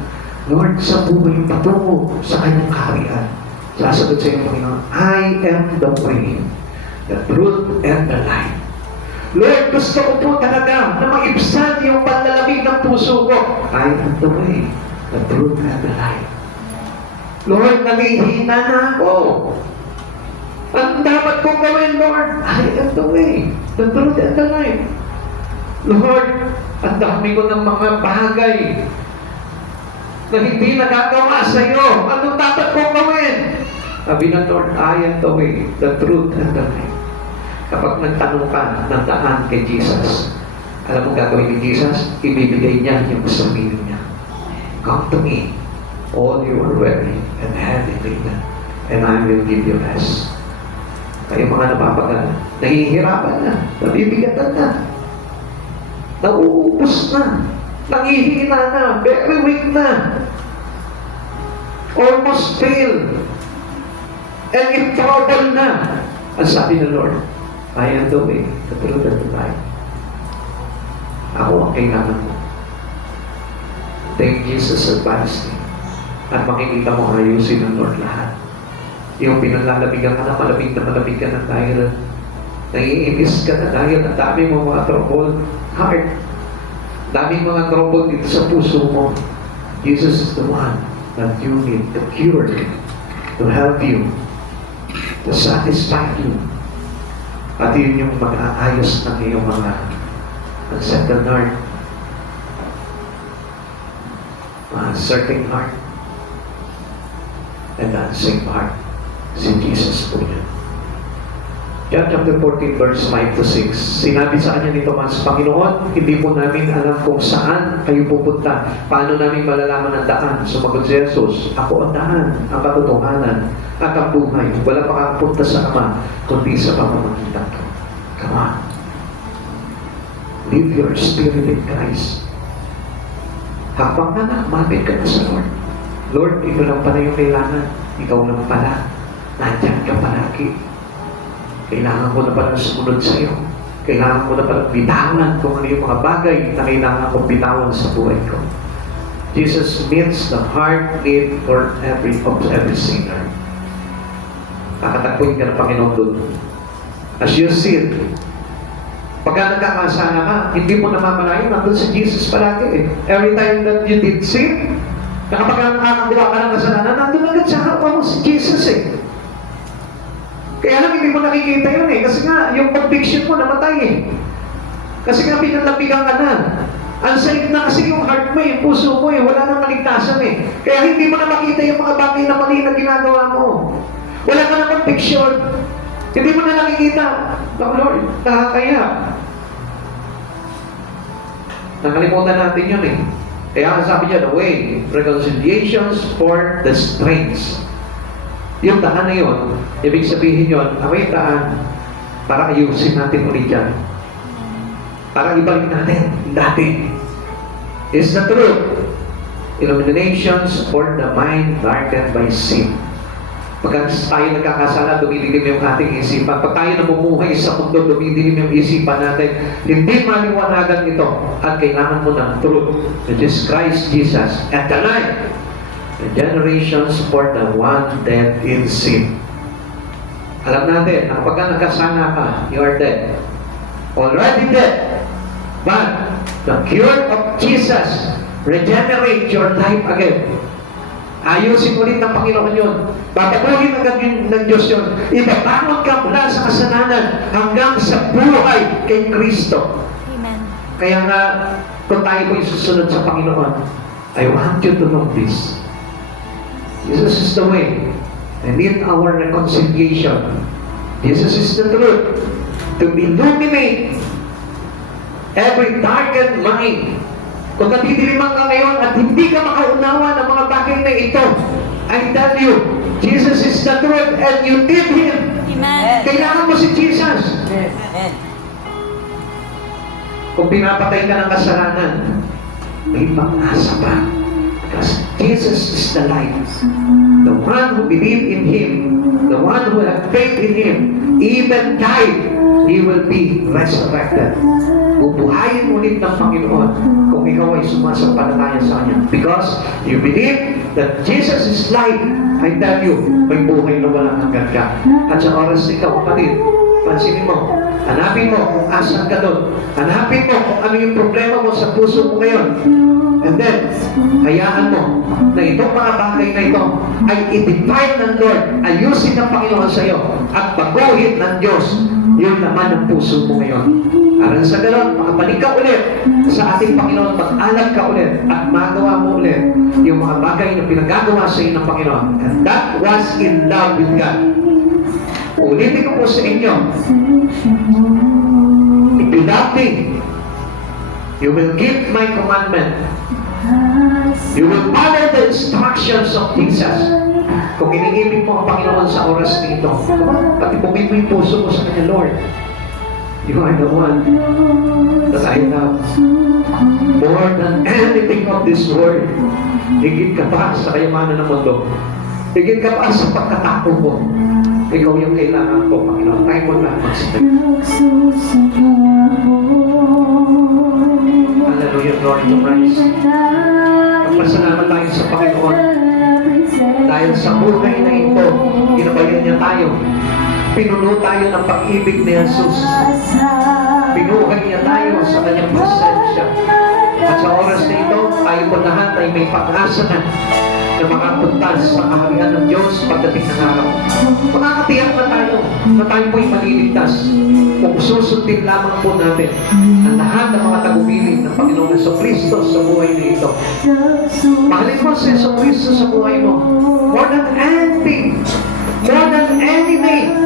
Lord, sa buhay patungo sa kanyang kaharian. Sasagot sa iyo, Panginoon, I am the way, the truth, and the life. Lord, gusto ko po talaga na maibsan yung panlalamig ng puso ko. I am the way, the truth, and the life. Lord, nangihina na ako. Ang dapat kong gawin, Lord, I am the way, the truth, and the life. Lord, ang dami ko ng mga bagay na hindi nagagawa sa iyo. Anong dapat kong gawin? Sabi ng Lord, I am the way, the truth, and the life. Kapag nagtanong ka ng daan kay Jesus, alam mo gagawin ni Jesus? Ibibigay niya yung sarili niya. Come to me, all you are weary and heavy laden, and I will give you rest. Kayo mga napapagal, nahihirapan na, nabibigatan na, nauubos na. Nangihina na, very weak na. Almost fail. And in trouble na. Ang sabi ng Lord, I am the way, the truth, and the life. Ako ang kailangan mo. Take Jesus' advice. At makikita mo ayusin ng Lord lahat. Yung pinalalabigan ka na malabig ka na dahil naiinis ka na dahil ang dami mo mga troubled heart. Daming mga trouble dito sa puso mo. Jesus is the one that you need to cure, to help you, to satisfy you. At yun yung mag-aayos ng iyong mga unsettled heart, mga uncertain heart, and unsafe heart. Si Jesus po yun. John chapter 14 verse 5 to 6. Sinabi sa kanya ni Tomas, Panginoon, hindi po namin alam kung saan kayo pupunta. Paano namin malalaman ang daan? Sumagot si Jesus, ako ang daan, ang katotohanan, at ang buhay. Wala makakapunta sa Ama, kundi sa pamamagitan ko. Come on. Live your spirit in Christ. Habang na, mapit ka na sa Lord. Lord, ito lang pala yung kailangan. Ikaw lang pala. Nandiyan ka palagi. Kailangan ko na pala sumunod sa iyo. Kailangan ko na pala bitawan kung ano yung mga bagay na kailangan kong bitawan sa buhay ko. Jesus meets the heart need for every sinner. Kakatakuin ka ng Panginoon doon. As you see it, pagka nagkakasala ka, hindi mo namamalayan, nandun si Jesus palagi eh. Every time that you did sin, kapag nakakagawa ka ng kasalanan, nandun agad sa harapan mo si Jesus eh. Kaya lang hindi mo nakikita yun eh. Kasi nga, yung conviction mo namatay eh. Kasi nga pinalapigan ka na. Unsafe na kasi yung heart mo, yung puso mo eh. Wala nang kaligtasan eh. Kaya hindi mo na makita yung mga bagay na mali na ginagawa mo. Wala ka na conviction. Hindi mo na nakikita. Oh Lord, nakakaya. Nakalimutan natin yun eh. Kaya sabi niya, the way, reconciliations for the strengths. Yung daan na yun, ibig sabihin yun, yung daan para ayusin natin ulit yan. Para ibalik natin dati. Is the truth. Illuminations for the mind darkened by sin. Pagka tayo nagkakasala, dumidilim yung ating isipan. Pag tayo namumuhay sa mundo, dumidilim yung isipan natin. Hindi maliwanagan ito. At kailangan mo ng truth, which is Christ Jesus, and the life. The generations for the one dead in sin. Alam natin, na kapag nagkasala ka, you are dead. Already dead. But the cure of Jesus regenerate your life again. Ayusin ulit ng Panginoon yun. Babaguhin agad ng Diyos yun. Ibabangon ka mula sa kasalanan hanggang sa buhay kay Kristo. Amen. Kaya nga, kung tayo po'y susunod sa Panginoon, I want you to know this. Jesus is the way. And in our reconciliation, Jesus is the truth. To illuminate every darkened mind. Kung natitiliman ka ngayon at hindi ka makaunawa ng mga bagay na ito, I tell you, Jesus is the truth and you need Him. Amen. Kailangan mo si Jesus. Amen. Kung pinapatay ka ng kasalanan, may pag-asa pa. Because Jesus is the light. The one who believed in Him, the one who had faith in Him, even died, He will be resurrected. Bubuhayin ulit ng Panginoon kung ikaw ay sumasampalataya sa Kanya. Because you believe that Jesus is light, I tell you, may buhay na walang hanggan ka. At sa oras ikaw, kapatid, pansinin mo, hanapin mo kung asan ka doon. Hanapin mo kung ano yung problema mo sa puso mo ngayon. And then, hayaan mo na itong mga bagay na ito ay i-define ng Lord, ayusin ng Panginoon sa iyo, at baguhin ng Diyos yung laman ng puso mo ngayon. Aron sa ganoon, makabalik ka ulit sa ating Panginoon, mag-alag ka ulit, at magawa mo ulit yung mga bagay na pinagagawa sa iyo ng Panginoon. And that was in love with God. Ulitin ko po sa inyo, if you love me, you will keep my commandment. You will follow the instructions of Jesus. Kung iniibig mo ang Panginoon sa oras nito, pati bumig mo yung puso mo sa Kanya, Lord. You are the one that I love. More than anything of this world. Higit ka pa sa kayamanan ng mundo. Higit ka pa sa pagkatako mo. Ikaw yung kailangan ko, Panginoon. Tayo mo na magsabi. Hallelujah, glory to Christ. Magpasalamat tayo sa Panginoon. Dahil sa buhay na ito, ginabayan niya tayo. Pinuno tayo ng pag-ibig ni Jesus. Pinuhay niya tayo sa kanyang presensya. At sa oras na ito, tayo po lahat ay may pag-asa na makapunta sa kaharian ng Diyos pagdating ng araw. Makakatiyak na tayo po'y maliligtas kung susundin lamang po natin ang lahat ng mga tagubilin ng Panginoong Jesucristo sa buhay na ito. Mahalin mo si Jesucristo sa buhay mo. More than anything, more than anything.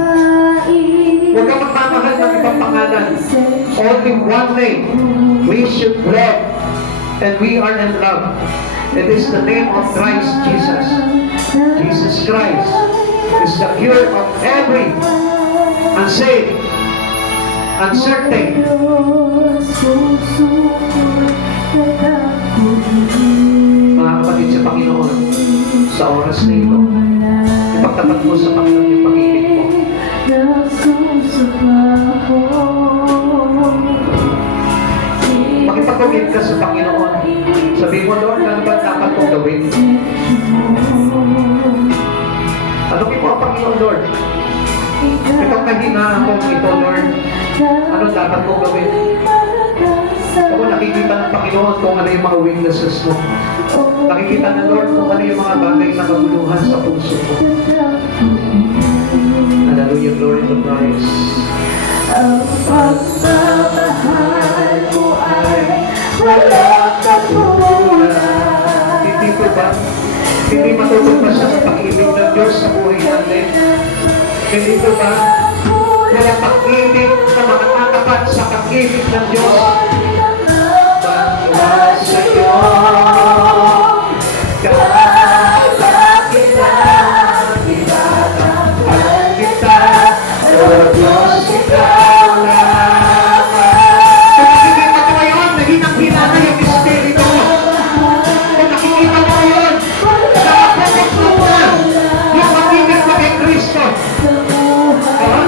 Huwag ka magmamahal ng ibang pangalan. Only one name. We should love. And we are in love. It is the name of Christ Jesus. Jesus Christ is the cure of every unsaved, uncertain. Mga kapatid sa Panginoon, sa oras na ito, ipagtapat mo sa Panginoon yung pag-ibig mo. Makipag-commit ka sa Panginoon. Sabihin mo, Lord, ano ba dapat kong gawin? Tanungin mo ang Panginoon, Lord. Itong kahinaan kong ito, Lord, ano dapat kong gawin? Ako nakikita ng Panginoon kung ano yung mga weaknesses mo. Nakikita ng Lord kung ano yung mga bagay na kaguluhan sa puso mo. Hallelujah, glory to Christ. Ang pagmamahal mo ay wala katulad. Hindi po ba? Hindi matutupad siya sa pag-ibig ng Diyos sa buhay natin? Hindi po ba? Wala pag-ibig na makakatapat sa pag-ibig ng Diyos. Bangwa sa iyo, kahit kita, tinatapal kita, O Diyos, ikaw lamang. Kung nakikita mo ngayon, nahinang-hina na yung espiritu mo. Kung nakikita mo ngayon, nakapagod mo na yung pag-ibig mo kay Kristo.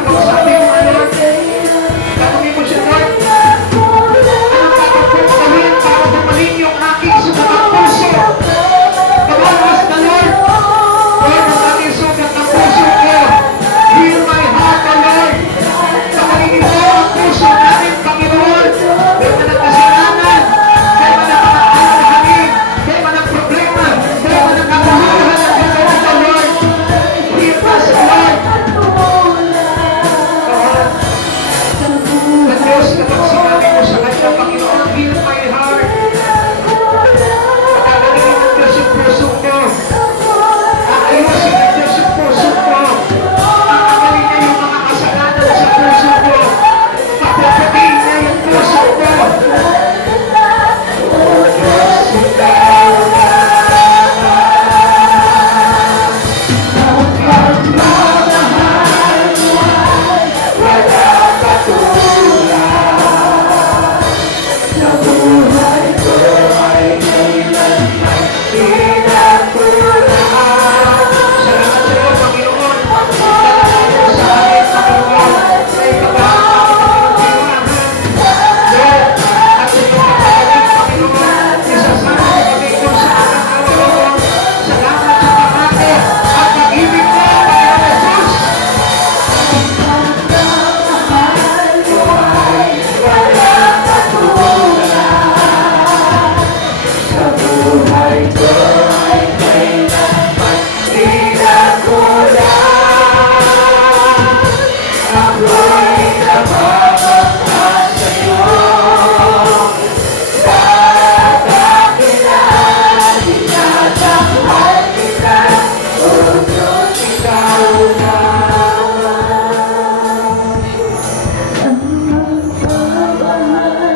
Kung sabi mo ngayon, tanungin mo siya, Lord, anong dapat kong gawin para bumalik yung aking sugat puso? Kawalas na, Lord. Lord, ang aking sugat ng puso ko. Heal my heart, O Lord. Kapagiging mo ang puso namin, Panginoon. Kaya man ang kasalanan, kaya man ang mga alahangin, kaya man ang problema, kaya man ang kabuluhan ng Panginoon, O Lord. Heal us, O Lord. At Diyos, kapag sinabi mo sa kanya, Panginoon, heal my heart. Pagkagalingin ng Diyos yung puso ko. Aayusin ng Diyos yung puso ko. Pagkagalingin niya yung mga kasalanan sa puso ko. Pagpapatiin niya yung puso ko. O Diyos, ikaw ang pagmamahal mo ay wala katulad. Sa buhay ko ay kailanman tinatulad. Salamat sa iyo, Panginoon. Salamat po sa akin, Panginoon. Sa ipagkakataon ng Lord, at sa ipagkakataon, Panginoon, isasama kami kung sa aking araw. Salamat sa pangako at pag-ibig mo, Panginoon Jesus. Pagmamahal mo ay wala katulad. Sa buhay ko ay kailanman tinatulad. Ako'y namamangha sa'yo. Tatakilan, tinatapal kita, O Diyos, ikaw lamang.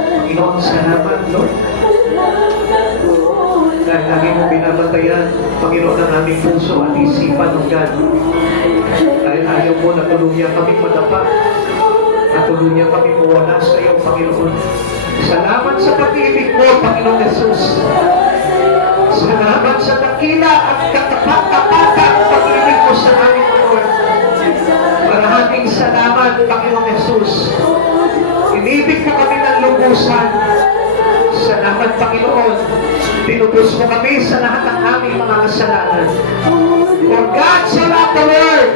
Panginoon, salamat, Lord. Dahil lagi mo binabantayan, Panginoon, ang aming puso at isipan ng God. Dahil ayaw mo na tuluyan kaming madapa at tuluyan kami mawala sa iyo, Panginoon. Salamat sa pag-ibig mo, Panginoong Jesus. Salamat sa dakila at katapat-tapatan pag-ibig mo sa amin, Lord. Maraming salamat, Panginoong Jesus. Inibig mo kami ng lubusan. Salamat, Panginoon. Tinubos mo kami sa lahat ng aming mga kasalanan. For God so loved the world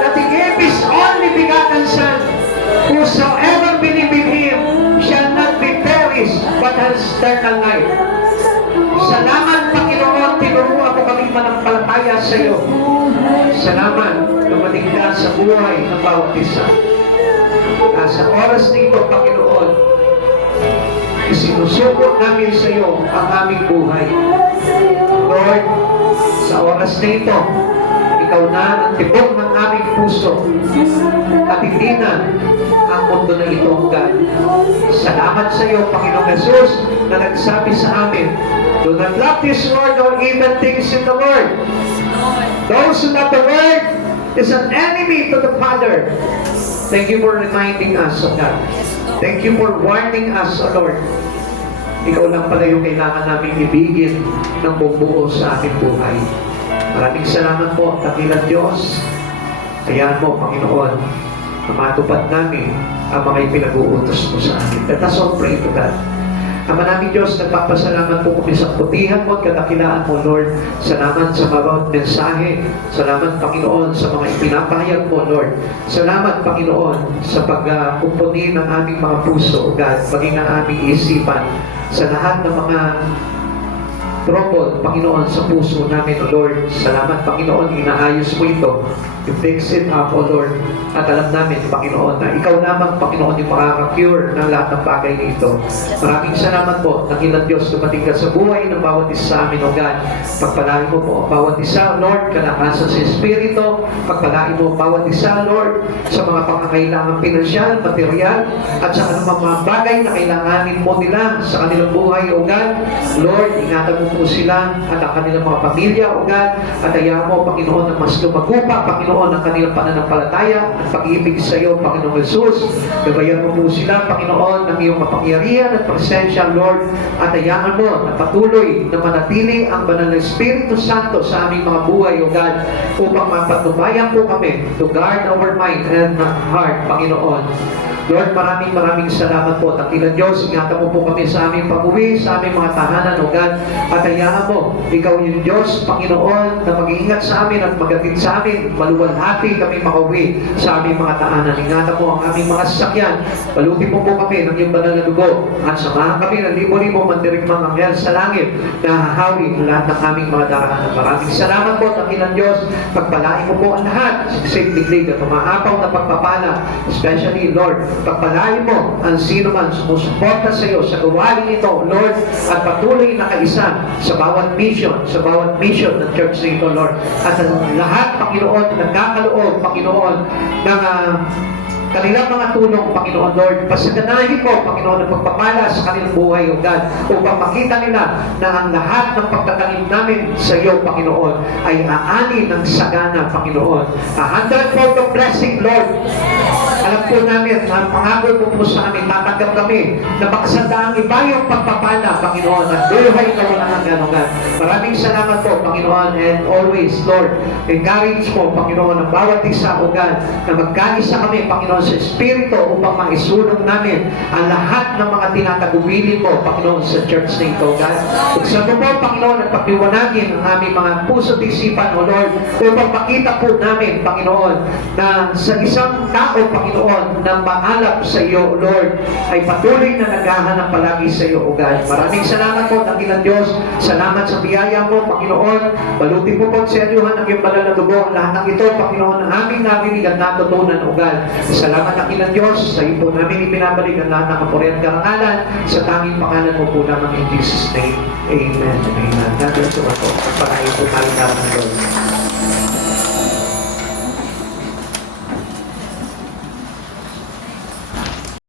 that He gave His only begotten Son, whosoever believe in Him shall not be perished, but has eternal life. Salamat, Panginoon, tinuruan mo kami manampalataya sa iyo. Salamat, dumating ka sa buhay ng bawat isa. Sa oras nito, Panginoon, isinusuko namin sa iyo ang aming buhay. Lord, sa oras na ito, ikaw na ang tibok ng aming puso at hindi na ang mundo na ito, God. Salamat sa iyo, Panginoong Jesus, na nagsabi sa amin, do not love this world or even things in the world. Those who love the world is an enemy to the Father. Thank you for reminding us of that. Thank you for warning us, O Lord. Ikaw lang pala yung kailangan namin ibigin ng bubuo sa ating buhay. Maraming salamat po, dakilang Diyos. Hayaan mo, Panginoon, na matupad namin ang mga ipinag-uutos mo sa amin. Let us all pray to God. Ama namin Diyos, nagpapasalamat po kami sa putihan mo at kadakilaan mo, Lord. Salamat sa bawat mensahe. Salamat, Panginoon, sa mga ipinapahayag mo, Lord. Salamat, Panginoon, sa pagkumpuni ng aming mga puso, God, maging ang aming isipan sa lahat ng mga trouble, Panginoon, sa puso namin, O Lord. Salamat, Panginoon, inaayos mo ito. You fix it up, O Lord. At alam namin, Panginoon, na ikaw lamang, Panginoon, yung makaka-cure ng lahat ng bagay nito. Maraming salamat po, dakilang Diyos, dumating ka sa buhay ng bawat isa sa amin, O God. Pagpalain mo po ang bawat isa, Lord, kalakasan sa Espiritu. Pagpalain mo ang bawat isa, Lord, sa mga pangangailangan pinansyal, material, at sa anumang mga bagay na kailanganin mo nila sa kanilang buhay, O God. Lord, ingatan mo po sila at ang kanilang mga pamilya, O God. At hayaan mo, Panginoon, na mas lumago pa, Panginoon, ang kanilang pananampalataya at pag-ibig sa iyo, Panginoong Jesus. Gabayan mo po sila, Panginoon, ng iyong kapangyarihan at presensya, Lord. At hayaan mo na patuloy na manatili ang banal na Espiritu Santo sa aming mga buhay, O God, upang mapatubayan po kami to guard our mind and heart, Panginoon. Lord, maraming salamat po. Dakilang Diyos, ingatan mo po kami sa aming pag-uwi, sa aming mga tahanan, O God. At hayaan mo, ikaw yung Diyos, Panginoon, na mag-iingat sa amin at magatid sa amin. Maluwalhati kami makauwi sa aming mga tahanan. Ingatan mo ang aming mga sasakyan. Balutin mo po kami ng iyong banal na dugo. At samahan kami ng libo-libo mandirigmang anghel sa langit na hahawi lahat ng aming mga daraanan. Maraming salamat po, dakilang Diyos. Pagpalain mo po ang lahat sa siglig at umaapaw na pagpapala. Especially, Lord, pagpalain mo ang sino man sumusuporta sa iyo sa gawain ito, Lord, at patuloy na kaisa sa bawat mission ng church nito, Lord. At ang lahat, Panginoon, nagkakaloob, Panginoon, ng kanilang mga tulong, Panginoon, Lord. Pasiganahin mo, Panginoon, ang pagpapala sa kanilang buhay, O God, upang makita nila na ang lahat ng pagtatanim namin sa iyo, Panginoon, ay aani ng sagana, Panginoon. 100-fold of blessing, Lord. Alam po namin, ang pangako po sa amin, tatanggap kami na makasadaang iba yung pagpapala, Panginoon, at buhay na walang hanggan, O God. Maraming salamat po, Panginoon, and always, Lord, encourage mo, Panginoon, ang bawat isa, O God, na magkaisa kami, Panginoon, sa Espiritu upang maisulong namin ang lahat ng mga tinatagubilin mo, Panginoon, sa church na ito, O God. Buksan mo po, Panginoon, at pagdiwanagin ang aming mga puso at isipan, O Lord, upang makita po namin, Panginoon, na sa isang tao, Panginoon, na maalap sa iyo, Lord, ay patuloy na naghahanap palagi sa iyo, O God. Maraming salamat po, dakilang Diyos. Salamat sa biyaya mo, Panginoon. Balutin mo po sa inyuhan ang iyong banal na dugo. Ang lahat ng ito, Panginoon, ang aming narinig at natutunan, O God. Salamat, dakilang Diyos. Sa iyo po namin ibinabalik ang lahat ng kapuri at karangalan. Sa tanging pangalan mo po naman in Jesus' name. Amen. Amen. God bless you po. Pagpalain po tayo naman, Lord.